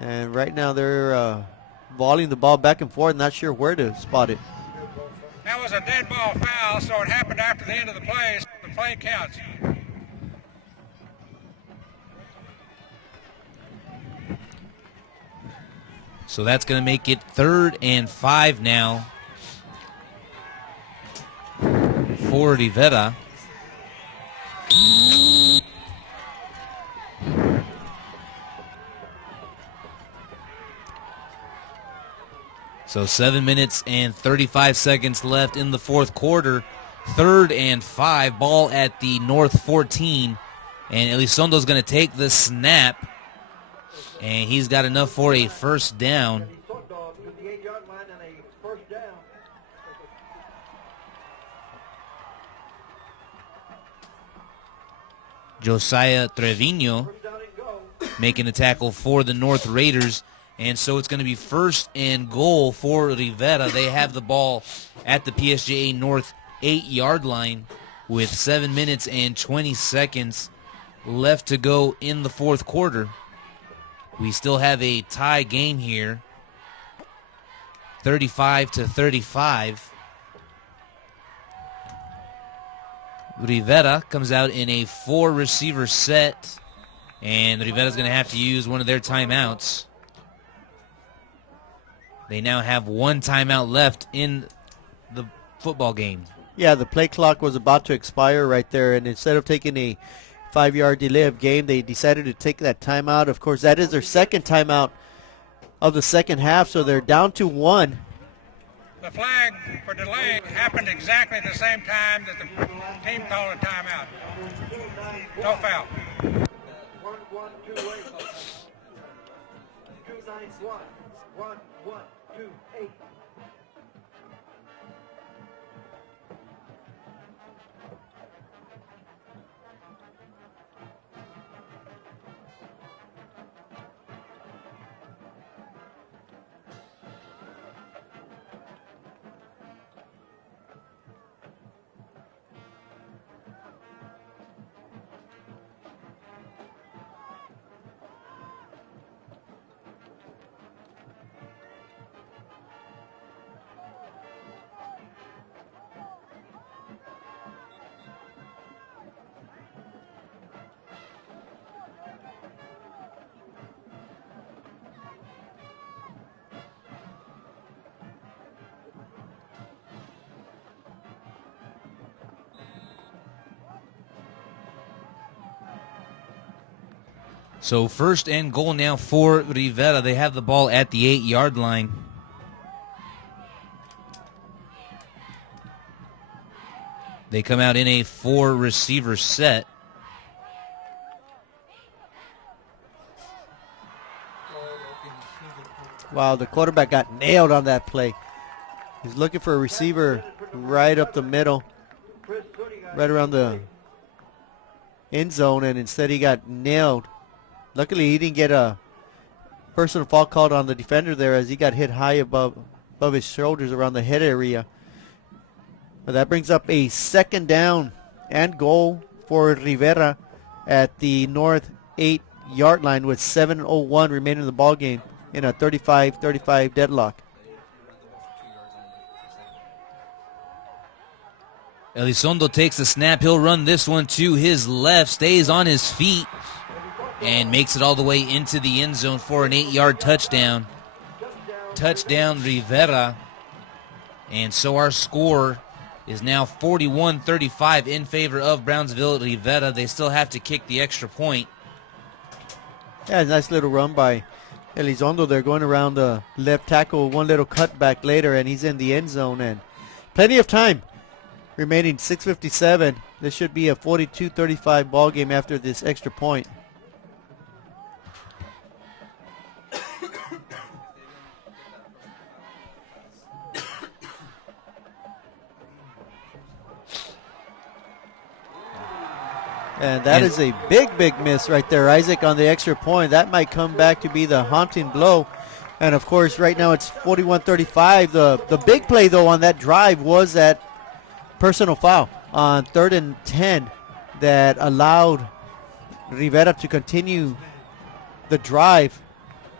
And right now they're volleying the ball back and forth, not sure where to spot it. That was a dead ball foul, so it happened after the end of the play. So the play counts. So that's going to make it 3rd and 5 now for Rivera. So 7 minutes and 35 seconds left in the 4th quarter. 3rd and 5, ball at the North 14. And Elizondo's going to take the snap. And he's got enough for a 1st down. Josiah Trevino making the tackle for the North Raiders. And so it's going to be first and goal for Rivera. They have the ball at the PSJA North 8-yard line with 7 minutes and 20 seconds left to go in the fourth quarter. We still have a tie game here, 35-35. Rivera comes out in a 4-receiver set, and Rivera's going to have to use one of their timeouts. They now have one timeout left in the football game. Yeah, the play clock was about to expire right there, and instead of taking a 5-yard delay of game, they decided to take that timeout. Of course, that is their second timeout of the second half, so they're down to 1. The flag for delay happened exactly the same time that the team called a timeout. No foul. 1128. 291. 1128. So first and goal now for Rivera. They have the ball at the 8-yard line. They come out in a 4-receiver set. Wow, the quarterback got nailed on that play. He's looking for a receiver right up the middle, right around the end zone, and instead he got nailed. Luckily, he didn't get a personal foul called on the defender there, as he got hit high above his shoulders around the head area. But that brings up a second down and goal for Rivera at the north 8-yard line with 7:01 remaining in the ball game in a 35-35 deadlock. Elizondo takes the snap. He'll run this one to his left, stays on his feet, and makes it all the way into the end zone for an 8-yard touchdown. Touchdown Rivera. And so our score is now 41-35 in favor of Brownsville. Rivera, they still have to kick the extra point. Yeah, nice little run by Elizondo. They're going around the left tackle, one little cutback later, and he's in the end zone. And plenty of time remaining, 6:57. This should be a 42-35 ball game after this extra point. And that is a big, big miss right there, Isaac, on the extra point. That might come back to be the haunting blow. And, of course, right now it's 41-35. The big play, though, on that drive was that personal foul on 3rd and 10 that allowed Rivera to continue the drive,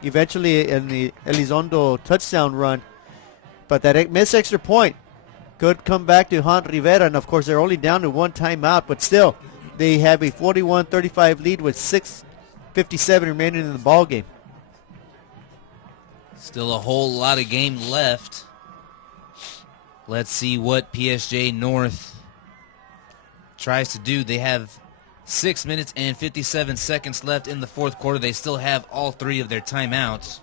eventually in the Elizondo touchdown run. But that missed extra point could come back to haunt Rivera. And, of course, they're only down to one timeout, but still, they have a 41-35 lead with 6:57 remaining in the ball game. Still a whole lot of game left. Let's see what PSJ North tries to do. They have 6 minutes and 57 seconds left in the fourth quarter. They still have all 3 of their timeouts.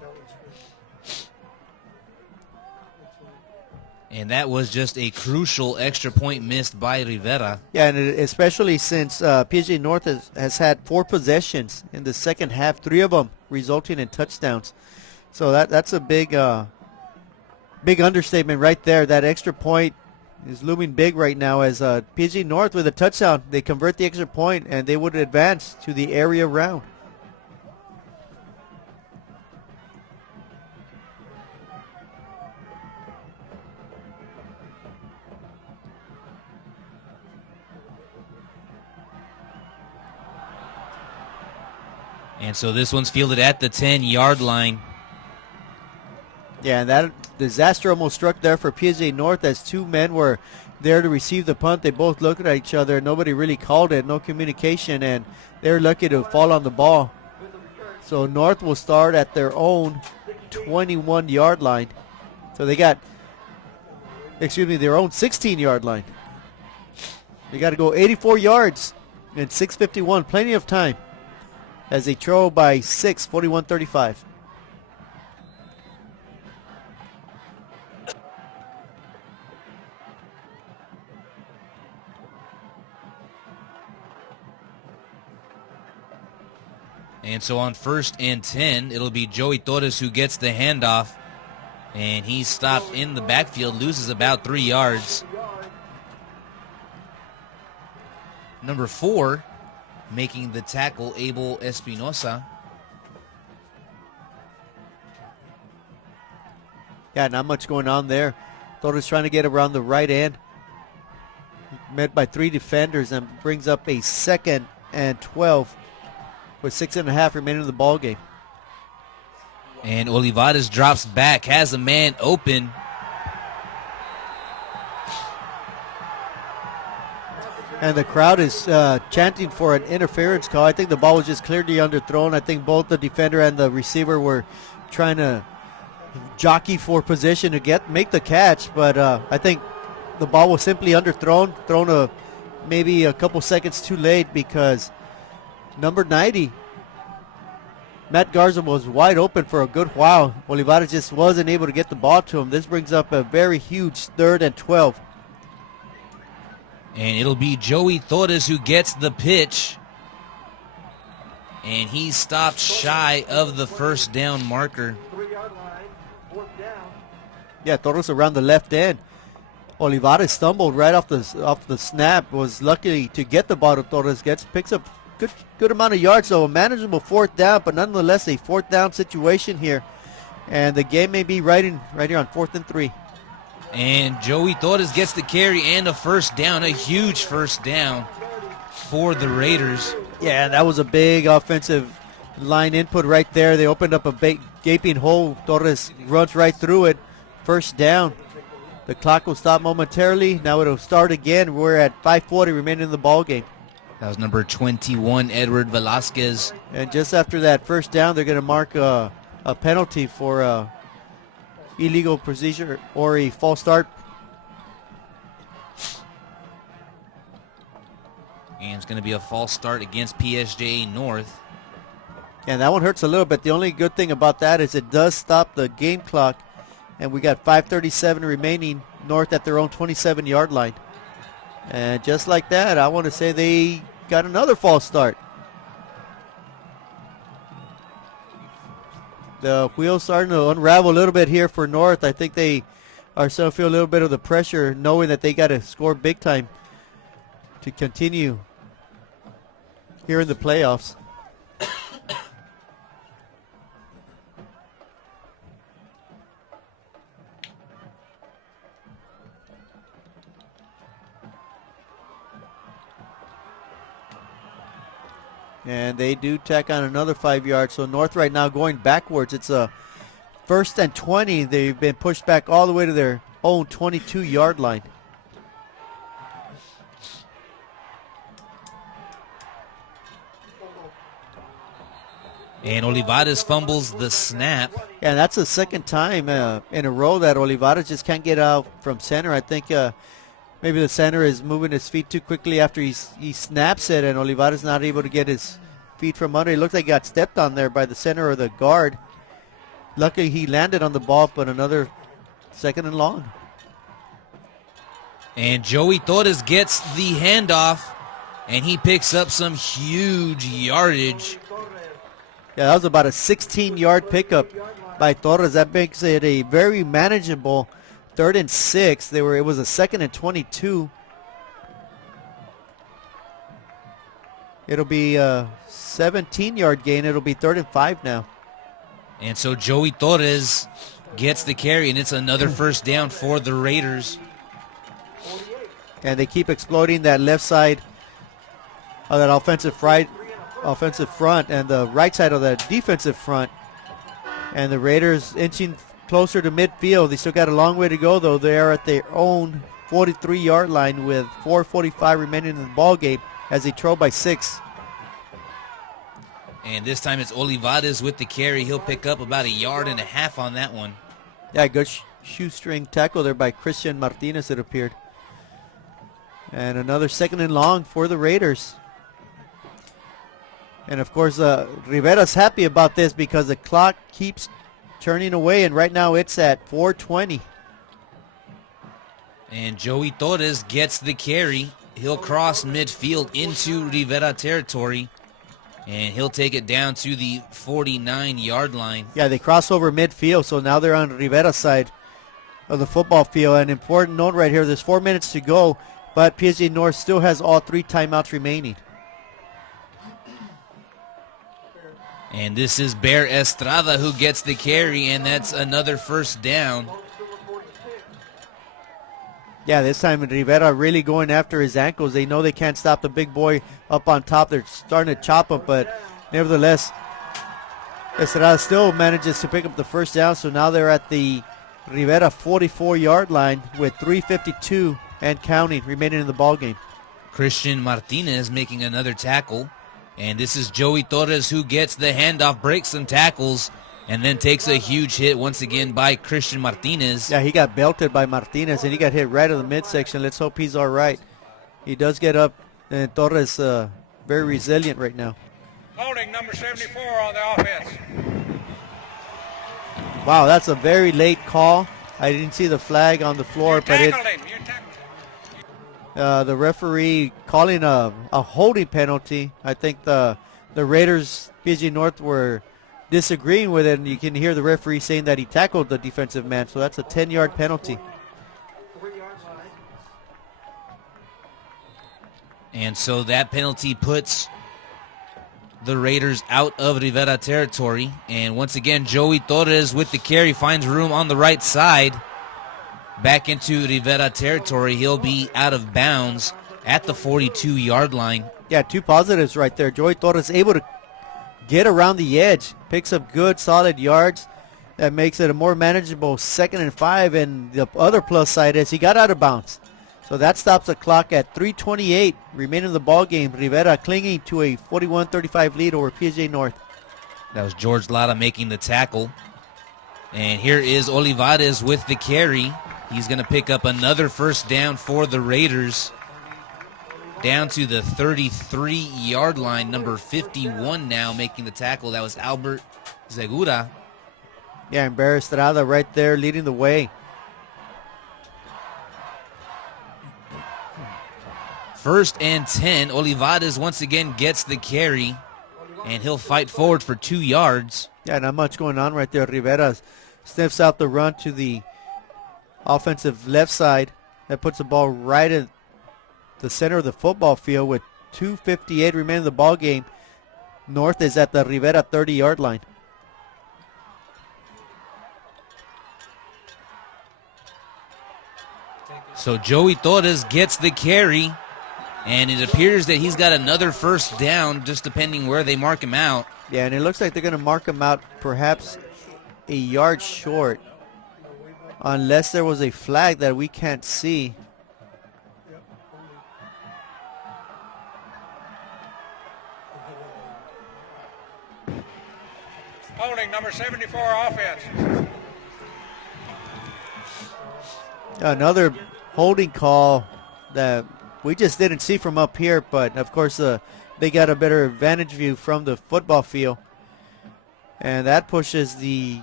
And that was just a crucial extra point missed by Rivera. Yeah, and especially since PSJ North has had 4 possessions in the second half, 3 of them resulting in touchdowns. So that's a big understatement right there. That extra point is looming big right now as PSJ North with a touchdown. They convert the extra point and they would advance to the area round. And so this one's fielded at the 10-yard line. Yeah, and that disaster almost struck there for PSJA North as two men were there to receive the punt. They both looked at each other. Nobody really called it, no communication, and they're lucky to fall on the ball. So North will start at their own 21-yard line. So they got, their own 16-yard line. They got to go 84 yards in 6:51, plenty of time as they trail by 6, 41-35. And so on 1st and 10, it'll be Joey Torres who gets the handoff. And he's stopped in the backfield, loses about 3 yards. Number 4, making the tackle, Abel Espinosa. Yeah, not much going on there. Torres trying to get around the right end. Met by 3 defenders and brings up a 2nd and 12 with 6.5 remaining in the ball game. And Olivares drops back, has a man open. And the crowd is chanting for an interference call. I think the ball was just clearly underthrown. I think both the defender and the receiver were trying to jockey for position to make the catch, but I think the ball was simply underthrown, thrown maybe a couple seconds too late because number 90, Matt Garza, was wide open for a good while. Olivares just wasn't able to get the ball to him. This brings up a very huge 3rd and 12. And it'll be Joey Torres who gets the pitch. And he stopped shy of the 1st down marker. 3-yard line, 4th down. Yeah, Torres around the left end. Olivares stumbled right off the snap. Was lucky to get the ball to Torres. Picks up good amount of yards, so a manageable 4th down, but nonetheless a 4th down situation here. And the game may be right here on 4th and 3. And Joey Torres gets the carry and a 1st down, a huge 1st down for the Raiders. Yeah, that was a big offensive line input right there. They opened up a gaping hole. Torres runs right through it. 1st down. The clock will stop momentarily. Now it'll start again. We're at 5:40 remaining in the ball game. That was number 21, Edward Velasquez. And just after that 1st down, they're going to mark a penalty for illegal procedure or a false start. And it's going to be a false start against PSJA North. And that one hurts a little bit. The only good thing about that is it does stop the game clock. And we got 5:37 remaining. North at their own 27-yard line. And just like that, I want to say they got another false start. The wheels starting to unravel a little bit here for North. I think they are starting to feel a little bit of the pressure, knowing that they got to score big time to continue here in the playoffs. And they do tack on another 5 yards. So North right now going backwards. It's a 1st and 20. They've been pushed back all the way to their own 22-yard line. And Olivares fumbles the snap. And that's the 2nd time in a row that Olivares just can't get out from center. I think maybe the center is moving his feet too quickly after he snaps it, and Olivares not able to get his feet from under. It looks like he got stepped on there by the center or the guard. Luckily he landed on the ball, but another 2nd and long. And Joey Torres gets the handoff, and he picks up some huge yardage. Yeah, that was about a 16-yard pickup by Torres. That makes it a very manageable 3rd and 6. It was a 2nd and 22. It'll be a 17-yard gain. It'll be 3rd and 5 now. And so Joey Torres gets the carry, and it's another 1st down for the Raiders. And they keep exploiting that left side of that offensive offensive front and the right side of the defensive front. And the Raiders inching closer to midfield. They still got a long way to go, though. They are at their own 43-yard line with 4:45 remaining in the ball game as they trail by 6. And this time it's Olivares with the carry. He'll pick up about 1.5 yards on that one. Yeah, good shoestring tackle there by Christian Martinez, it appeared. And another 2nd and long for the Raiders. And, of course, Rivera's happy about this because the clock keeps turning away, and right now it's at 4:20. And Joey Torres gets the carry. He'll cross midfield into Rivera territory, and he'll take it down to the 49-yard line. Yeah, they cross over midfield, so now they're on Rivera's side of the football field. An important note right here, there's 4 minutes to go, but PSJA North still has all 3 timeouts remaining. And this is Bear Estrada who gets the carry, and that's another first down. Yeah, this time Rivera really going after his ankles. They know they can't stop the big boy up on top. They're starting to chop him, but nevertheless, Estrada still manages to pick up the first down. So now they're at the Rivera 44-yard line with 3:52 and counting remaining in the ball game. Christian Martinez making another tackle. And this is Joey Torres who gets the handoff, breaks some tackles, and then takes a huge hit once again by Christian Martinez. Yeah, he got belted by Martinez, and he got hit right in the midsection. Let's hope he's all right. He does get up, and Torres very resilient right now. Holding number 74 on the offense. Wow, that's a very late call. I didn't see the flag on the floor, but You tackled him. the referee calling a holding penalty. I think the Raiders, PSJA North, were disagreeing with it, and you can hear the referee saying that he tackled the defensive man, so that's a 10-yard penalty. And so that penalty puts the Raiders out of Rivera territory. And once again, Joey Torres with the carry finds room on the right side. Back into Rivera territory. He'll be out of bounds at the 42-yard line. Yeah, 2 positives right there. Joey Torres able to get around the edge, picks up good, solid yards. That makes it a more manageable 2nd and 5. And the other plus side is he got out of bounds. So that stops the clock at 3:28 remaining in the ball game. Rivera clinging to a 41-35 lead over PSJA North. That was George Lara making the tackle. And here is Olivares with the carry. He's going to pick up another first down for the Raiders. Down to the 33-yard line, number 51 now making the tackle. That was Albert Segura. Yeah, and Bear Estrada right there leading the way. First and 10. Olivares once again gets the carry, and he'll fight forward for 2 yards. Yeah, not much going on right there. Rivera sniffs out the run to the offensive left side. That puts the ball right in the center of the football field with 2:58 remaining in the ball game. North is at the Rivera 30-yard line. So Joey Torres gets the carry, and it appears that he's got another first down, just depending where they mark him out. Yeah, and it looks like they're going to mark him out perhaps a yard short, unless there was a flag that we can't see. Holding number 74 offense. Another holding call that we just didn't see from up here, but of course they got a better vantage view from the football field. And that pushes the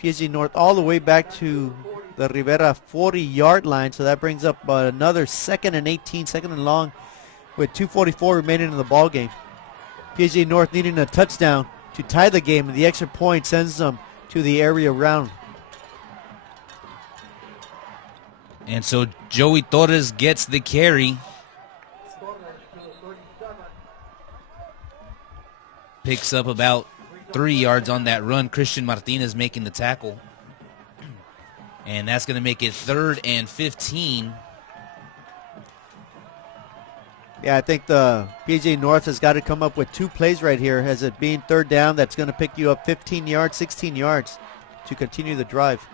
PSJA North all the way back to the Rivera 40-yard line. So that brings up another 2nd and 18, 2nd and long, with 2:44 remaining in the ball game. PSJA North needing a touchdown to tie the game, and the extra point sends them to the area round. And so Joey Torres gets the carry. Picks up about 3 yards on that run. Christian Martinez making the tackle. And that's going to make it 3rd and 15. Yeah, I think the PSJA North has got to come up with 2 plays right here, as it being third down, that's going to pick you up 15 yards, 16 yards to continue the drive.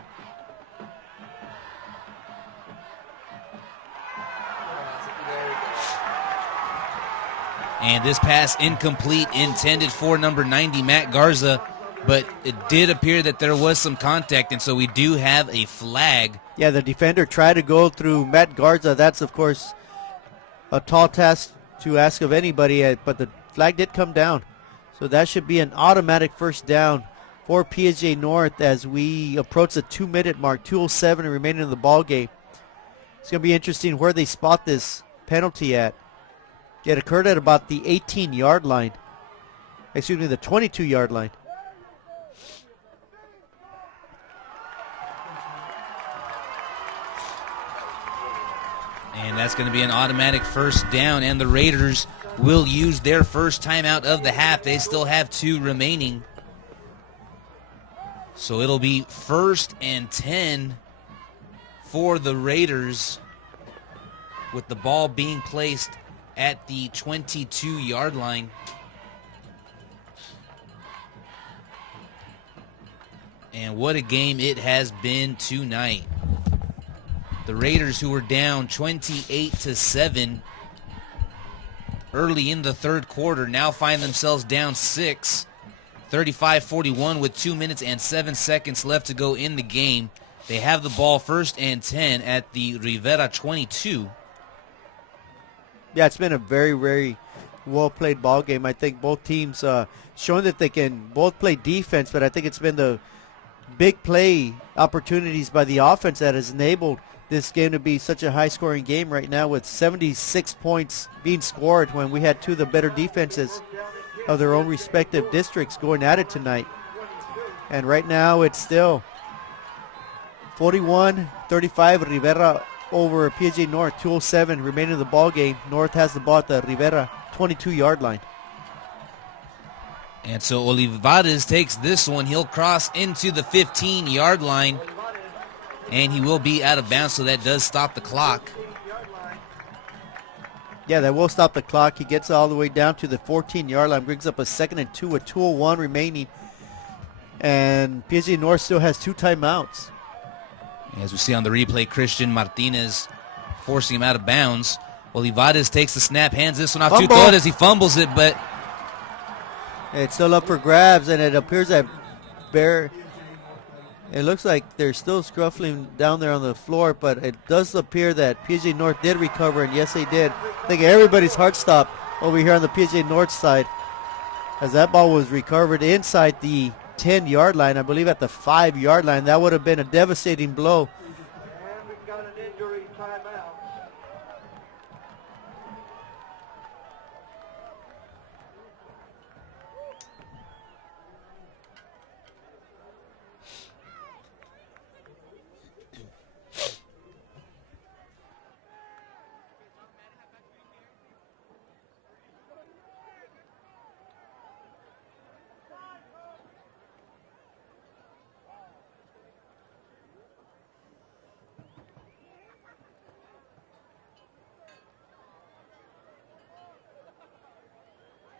And this pass incomplete, intended for number 90, Matt Garza, but it did appear that there was some contact, and so we do have a flag. Yeah, the defender tried to go through Matt Garza. That's, of course, a tall task to ask of anybody, but the flag did come down. So that should be an automatic first down for PSJA North as we approach the 2-minute mark, 2:07 remaining in the ball game. It's going to be interesting where they spot this penalty at. It occurred at about the 18-yard line. Excuse me, the 22-yard line. And that's going to be an automatic first down, and the Raiders will use their first timeout of the half. They still have 2 remaining. So it'll be 1st and 10 for the Raiders, with the ball being placed at the 22-yard line. And what a game it has been tonight. The Raiders, who were down 28-7 early in the third quarter, now find themselves down 6, 35-41 with 2 minutes and 7 seconds left to go in the game. They have the ball 1st and 10 at the Rivera 22. Yeah, it's been a very, very well-played ball game. I think both teams showing that they can both play defense, but I think it's been the big play opportunities by the offense that has enabled this game to be such a high-scoring game right now, with 76 points being scored when we had 2 of the better defenses of their own respective districts going at it tonight. And right now it's still 41-35 Rivera over PSJA North, 2:07 remaining in the ball game. North has the ball at the Rivera 22-yard line. And so Olivares takes this one. He'll cross into the 15-yard line, and he will be out of bounds, so that does stop the clock. Yeah, that will stop the clock. He gets all the way down to the 14-yard line, brings up a 2nd and 2 with 2:01 remaining. And PSJA North still has 2 timeouts. As we see on the replay, Christian Martinez forcing him out of bounds. Olivares takes the snap, hands this one off to Torres. He fumbles it, but it's still up for grabs, and it appears that it looks like they're still scuffling down there on the floor, but it does appear that PSJA North did recover, and yes, they did. I think everybody's heart stopped over here on the PSJA North side, as that ball was recovered inside the 10-yard line, I believe at the 5-yard line. That would have been a devastating blow. And we've got an injury timeout.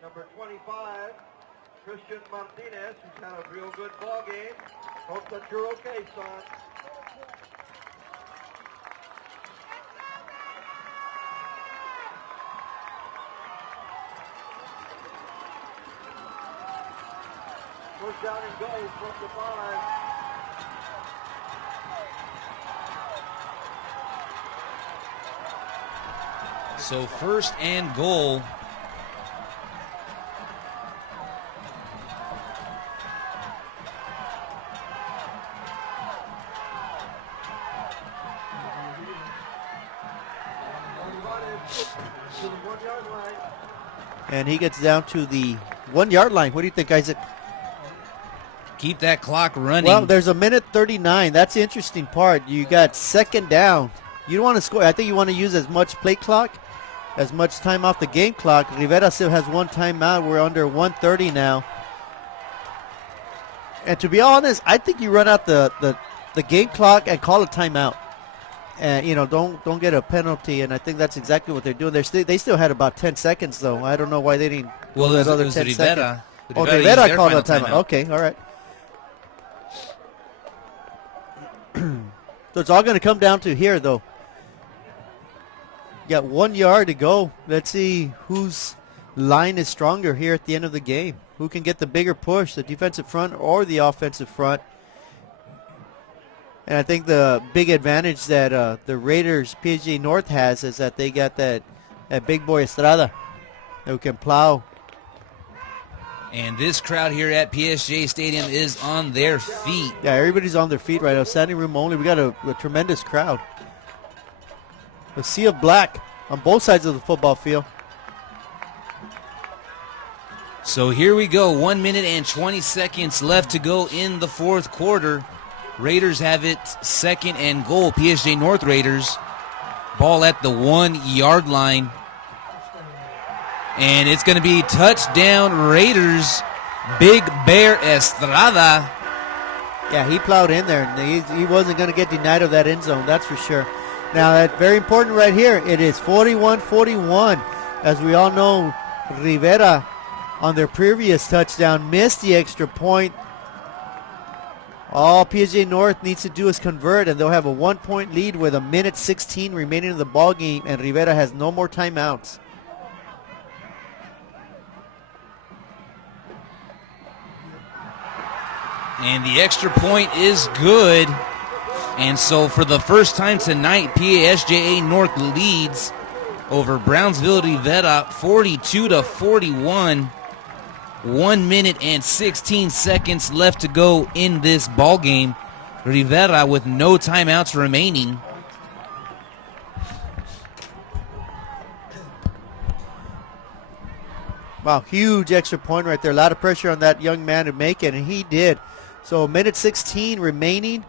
Number 25, Christian Martinez, who's had a real good ball game. Hope that you're okay, son. First down and goal from the 5. so 1st and goal. And he gets down to the 1-yard line. What do you think, Isaac? Keep that clock running. Well, there's a minute 39. That's the interesting part. You got 2nd down. You don't want to score. I think you want to use as much play clock, as much time off the game clock. Rivera still has 1 timeout. We're under 1:30 now. And to be honest, I think you run out the game clock and call a timeout. and don't get a penalty. And I think that's exactly what they're doing. They still had about 10 seconds though. I don't know why they didn't. Well, go it that other was 10 seconds. Rivera. Oh, used Rivera their called a final timeout. Okay, all right. So it's all going to come down to here though. Got 1 yard to go. Let's see whose line is stronger here at the end of the game. Who can get the bigger push, the defensive front or the offensive front? And I think the big advantage that the Raiders PSJA North has is that they got that big boy Estrada who can plow. And this crowd here at PSJA Stadium is on their feet. Yeah, everybody's on their feet right now. Standing room only. We got a tremendous crowd. A sea of black on both sides of the football field. So here we go. 1 minute and 20 seconds left to go in the fourth quarter. Raiders have it 2nd and goal. PSJA North Raiders. Ball at the 1 yard line. And it's going to be touchdown Raiders. Big Bear Estrada. Yeah, he plowed in there. He wasn't going to get denied of that end zone, that's for sure. Now, that's very important right here. It is 41-41. As we all know, Rivera on their previous touchdown missed the extra point. All PSJA North needs to do is convert, and they'll have a 1-point lead with 1:16 remaining in the ball game, and Rivera has no more timeouts. And the extra point is good. And so for the first time tonight, PSJA North leads over Brownsville Rivera 42-41. 1 minute and 16 seconds left to go in this ball game. Rivera with no timeouts remaining. Wow, huge extra point right there. A lot of pressure on that young man to make it, and he did. So 1:16 remaining.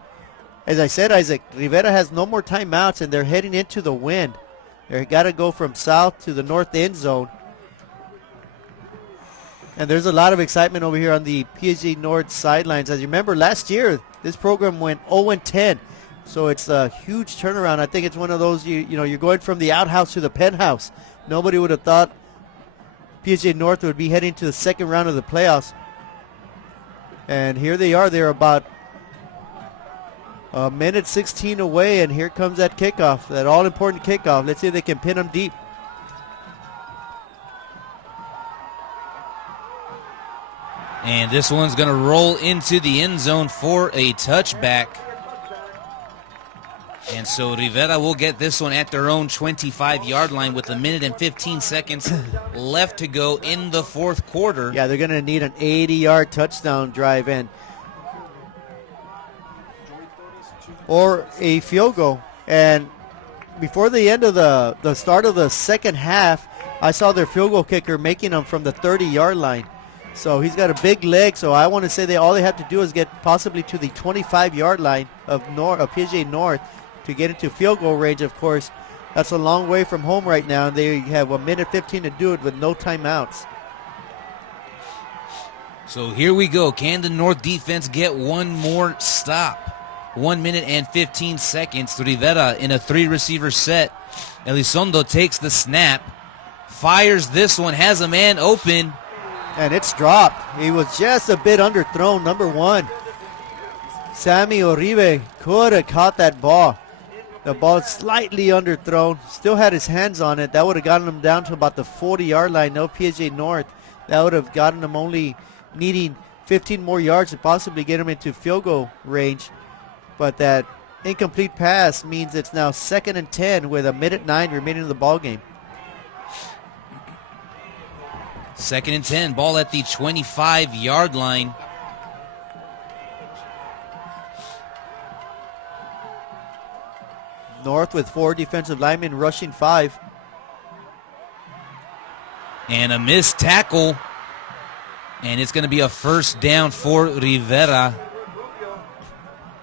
As I said, Isaac, Rivera has no more timeouts, and they're heading into the wind. They got to go from south to the north end zone. And there's a lot of excitement over here on the PSJA North sidelines. As you remember, last year, this program went 0-10. So it's a huge turnaround. I think it's one of those, you're going from the outhouse to the penthouse. Nobody would have thought PSJA North would be heading to the second round of the playoffs. And here they are. They're about 1:16 away, and here comes that kickoff, that all-important kickoff. Let's see if they can pin them deep. And this one's going to roll into the end zone for a touchback. And so Rivera will get this one at their own 25-yard line with 1 minute and 15 seconds left to go in the fourth quarter. Yeah, they're going to need an 80-yard touchdown drive in, or a field goal. And before the end of the start of the second half, I saw their field goal kicker making them from the 30-yard line. So he's got a big leg, so I want to say all they have to do is get possibly to the 25-yard line of PSJA North to get into field goal range. Of course, that's a long way from home right now. They have 1 minute 15 to do it with no timeouts. So here we go. Can the North defense get one more stop? 1 minute and 15 seconds. Rivera in a 3-receiver set. Elizondo takes the snap, fires this one, has a man open. And it's dropped. He was just a bit underthrown, number 1. Sammy Uribe could have caught that ball. The ball slightly underthrown. Still had his hands on it. That would have gotten him down to about the 40-yard line. No PSJA North. That would have gotten him only needing 15 more yards to possibly get him into field goal range. But that incomplete pass means it's now 2nd and 10 with 1:09 remaining in the ball game. 2nd and 10, ball at the 25-yard line. North with 4 defensive linemen rushing 5. And a missed tackle. And it's going to be a first down for Rivera.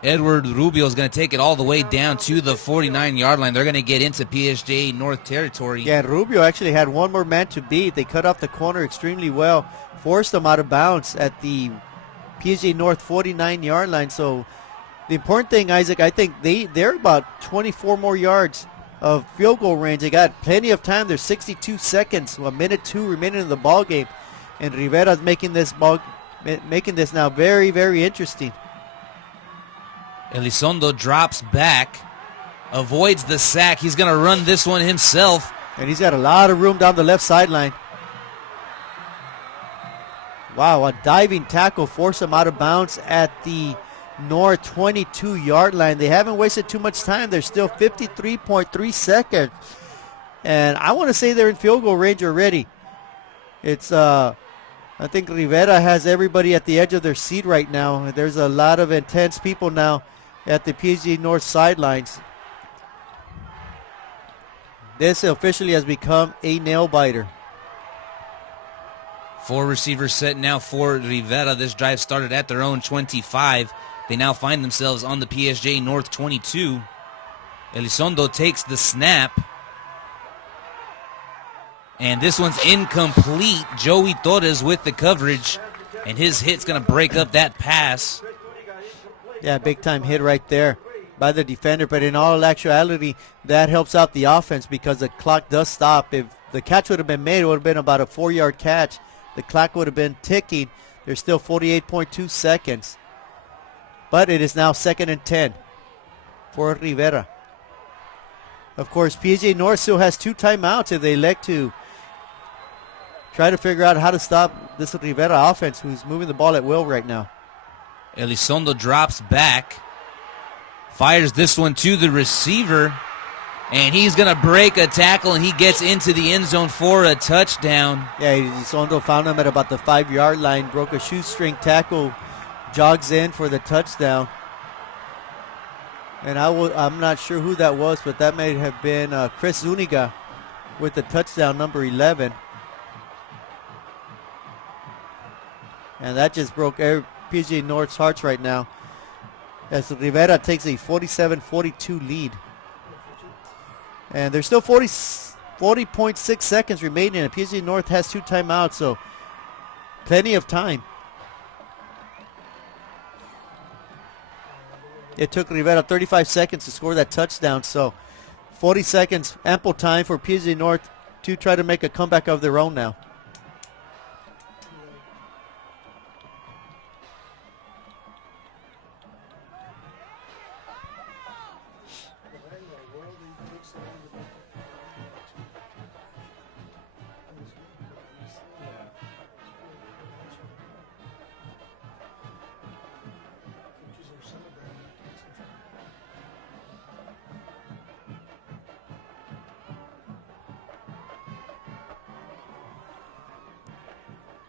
Edward Rubio is going to take it all the way down to the 49-yard line. They're going to get into PSJA North territory. Yeah, and Rubio actually had one more man to beat. They cut off the corner extremely well, forced them out of bounds at the PSJA North 49-yard line. So The important thing, Isaac, I think they're about 24 more yards of field goal range. They got plenty of time. There's 62 seconds, a minute 2 remaining in the ball game, and Rivera's making this now very, very interesting. Elizondo drops back, avoids the sack. He's going to run this one himself. And he's got a lot of room down the left sideline. Wow, a diving tackle forced him out of bounds at the North 22-yard line. They haven't wasted too much time. There's still 53.3 seconds. And I want to say they're in field goal range already. It's, I think Rivera has everybody at the edge of their seat right now. There's a lot of intense people now at the PSJA North sidelines. This officially has become a nail-biter. 4 receivers set now for Rivera. This drive started at their own 25. They now find themselves on the PSJA North 22. Elizondo takes the snap. And this one's incomplete. Joey Torres with the coverage. And his hit's going to break up that pass. Yeah, big-time hit right there by the defender. But in all actuality, that helps out the offense because the clock does stop. If the catch would have been made, it would have been about a 4-yard catch. The clock would have been ticking. There's still 48.2 seconds. But it is now 2nd and 10 for Rivera. Of course, PSJA North still has 2 timeouts if they elect to try to figure out how to stop this Rivera offense, who's moving the ball at will right now. Elizondo drops back, fires this one to the receiver, and he's going to break a tackle, and he gets into the end zone for a touchdown. Yeah, Elizondo found him at about the 5-yard line, broke a shoestring tackle, jogs in for the touchdown. And I'm not sure who that was, but that may have been Chris Zuniga with the touchdown, number 11. And that just broke PSJA North's hearts right now as Rivera takes a 47-42 lead. And there's still 40.6 seconds remaining, and PSJA North has 2 timeouts, so plenty of time. It took Rivera 35 seconds to score that touchdown, so 40 seconds, ample time for PSJA North to try to make a comeback of their own now.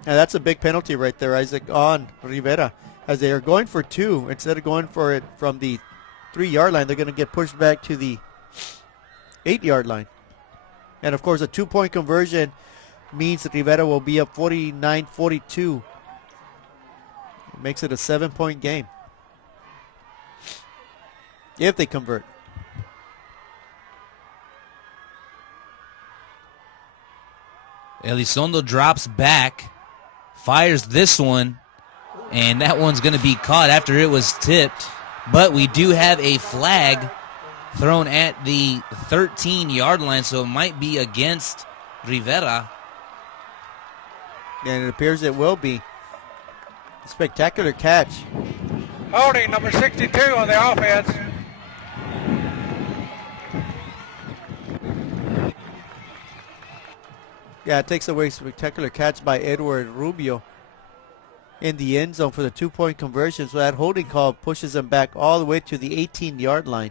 And that's a big penalty right there, Isaac, on Rivera. As they are going for 2, instead of going for it from the 3-yard line, they're going to get pushed back to the 8-yard line. And, of course, a 2-point conversion means that Rivera will be up 49-42. It makes it a 7-point game if they convert. Elizondo drops back, fires this one, and that one's going to be caught after it was tipped. But we do have a flag thrown at the 13-yard line, so it might be against Rivera. And it appears it will be. A spectacular catch. Holding number 62 on the offense. Yeah, it takes away a spectacular catch by Edward Rubio in the end zone for the 2-point conversion. So that holding call pushes them back all the way to the 18-yard line.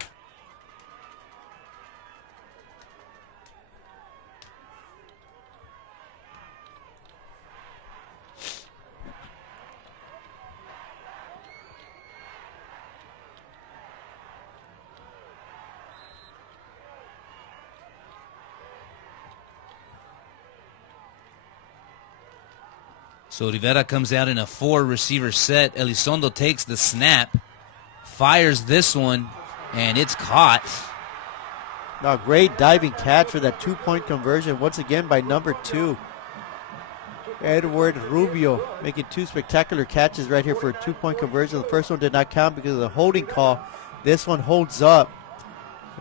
So Rivera comes out in a 4-receiver set. Elizondo takes the snap, fires this one, and it's caught. Now, great diving catch for that 2-point conversion once again by number 2. Edward Rubio making two spectacular catches right here for a 2-point conversion. The first one did not count because of the holding call. This one holds up.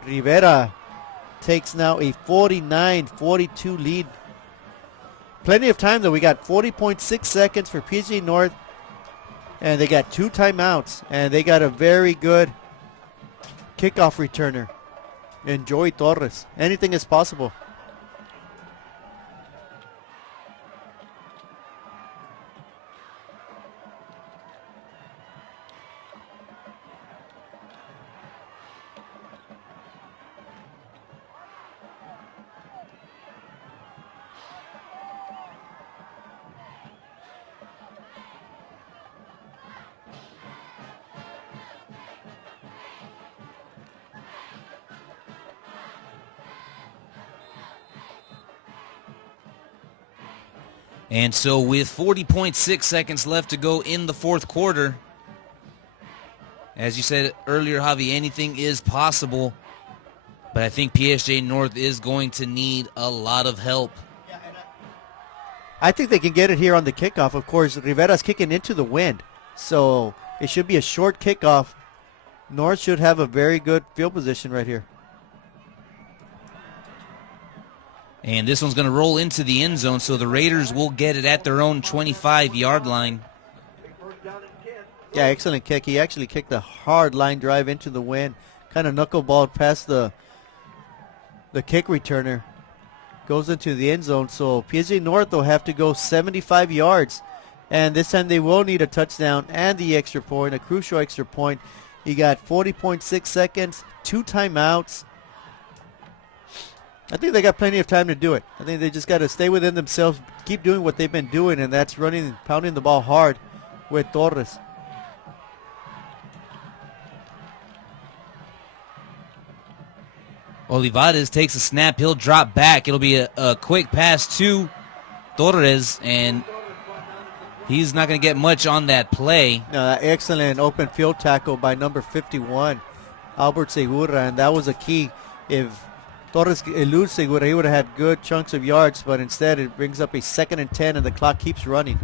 Rivera takes now a 49-42 lead. Plenty of time though. We got 40.6 seconds for PSJA North, and they got 2 timeouts, and they got a very good kickoff returner in Joey Torres. Anything is possible. And so with 40.6 seconds left to go in the fourth quarter, as you said earlier, Javi, anything is possible. But I think PSJA North is going to need a lot of help. I think they can get it here on the kickoff. Of course, Rivera's kicking into the wind, so it should be a short kickoff. North should have a very good field position right here. And this one's going to roll into the end zone, so the Raiders will get it at their own 25-yard line. Yeah, excellent kick. He actually kicked a hard line drive into the wind, kind of knuckleballed past the kick returner. Goes into the end zone, so PSJA North will have to go 75 yards. And this time they will need a touchdown and the extra point, a crucial extra point. You got 40.6 seconds, 2 timeouts. I think they got plenty of time to do it. I think they just got to stay within themselves, keep doing what they've been doing, and that's running, pounding the ball hard with Torres. Olivares takes a snap. He'll drop back. It'll be a quick pass to Torres, and he's not going to get much on that play. Excellent open field tackle by number 51, Albert Segura, and that was a key. If Torres eludes Segura, he would have had good chunks of yards, but instead it brings up a 2nd and 10, and the clock keeps running.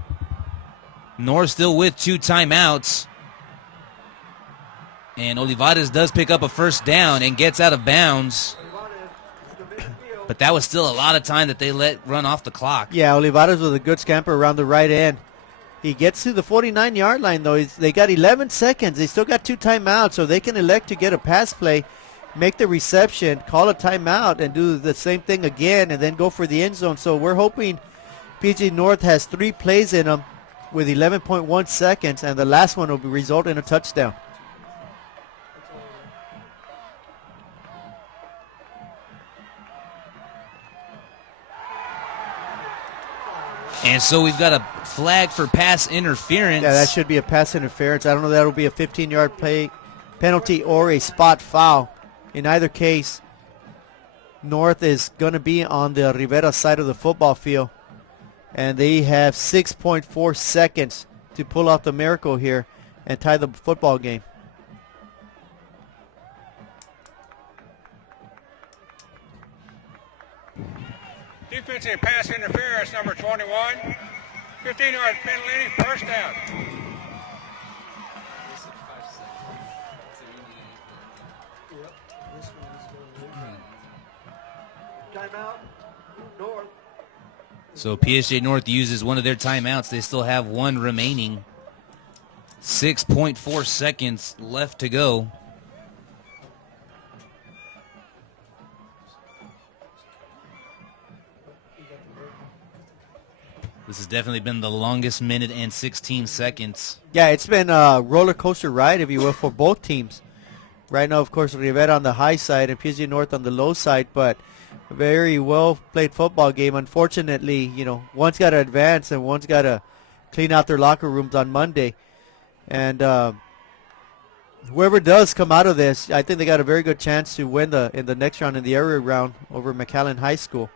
North still with 2 timeouts. And Olivares does pick up a first down and gets out of bounds. But that was still a lot of time that they let run off the clock. Yeah, Olivares with a good scamper around the right end. He gets to the 49-yard line, though. They got 11 seconds. They still got 2 timeouts, so they can elect to get a pass play, make the reception, call a timeout, and do the same thing again, and then go for the end zone. So we're hoping PSJA North has 3 plays in them with 11.1 seconds, and the last one will result in a touchdown. And so we've got a flag for pass interference. Yeah, that should be a pass interference. I don't know if that will be a 15-yard play penalty or a spot foul. In either case, North is going to be on the Rivera side of the football field. And they have 6.4 seconds to pull off the miracle here and tie the football game. Defensive pass interference, number 21. 15-yard penalty, first down. Timeout, North. So PSJA North uses one of their timeouts. They still have 1 remaining. 6.4 seconds left to go. This has definitely been the longest minute and 16 seconds. Yeah, it's been a roller coaster ride, if you will, for both teams. Right now, of course, Rivera on the high side and PSJA North on the low side, but a very well played football game. Unfortunately, one's got to advance and one's got to clean out their locker rooms on Monday. And whoever does come out of this, I think they got a very good chance to win in the next round, in the area round over McAllen High School.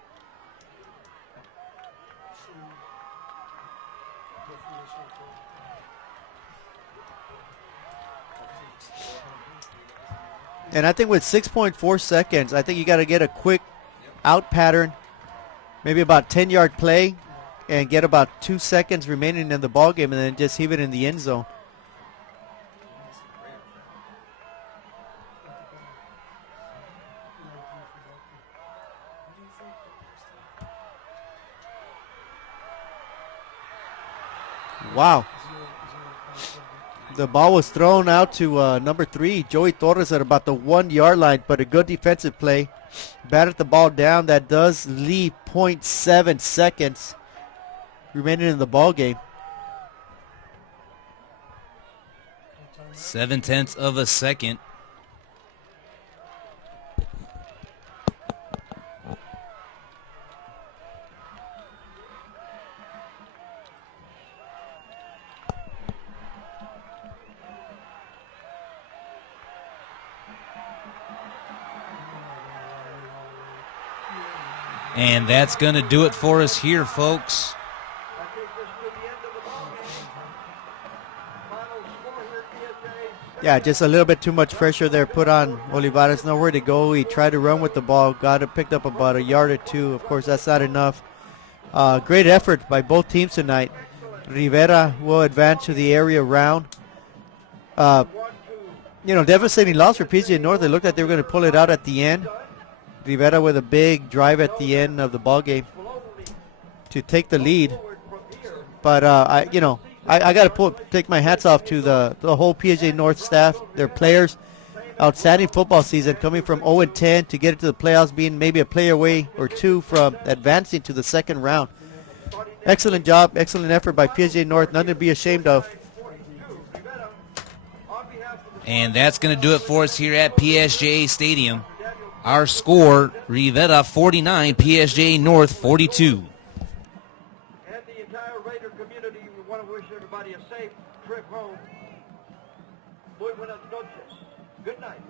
And I think with 6.4 seconds, I think you got to get a quick out pattern, maybe about 10-yard play, and get about 2 seconds remaining in the ball game, and then just heave it in the end zone. Wow. The ball was thrown out to number 3, Joey Torres, at about the 1 yard line, but a good defensive play. Batted the ball down. That does leave 0.7 seconds remaining in the ball game. 0.7 of a second. And that's going to do it for us here, folks. That takes us to the end of the ball game. Final score here, PSJA. Yeah, just a little bit too much pressure there put on Olivares. Nowhere to go. He tried to run with the ball, got it, picked up about a yard or two. Of course, that's not enough. Great effort by both teams tonight. Rivera will advance to the area round. Devastating loss for PSJA North. They looked like they were going to pull it out at the end. Rivera with a big drive at the end of the ball game to take the lead. But I got to take my hats off to the whole PSJA North staff, their players. Outstanding football season, coming from 0-10 to get it to the playoffs, being maybe a player away or two from advancing to the second round. Excellent job, excellent effort by PSJA North. Nothing to be ashamed of. And that's going to do it for us here at PSJA Stadium. Our score, Rivera 49, PSJA North 42. And the entire Raider community, we want to wish everybody a safe trip home. Muy buenas noches. Good night.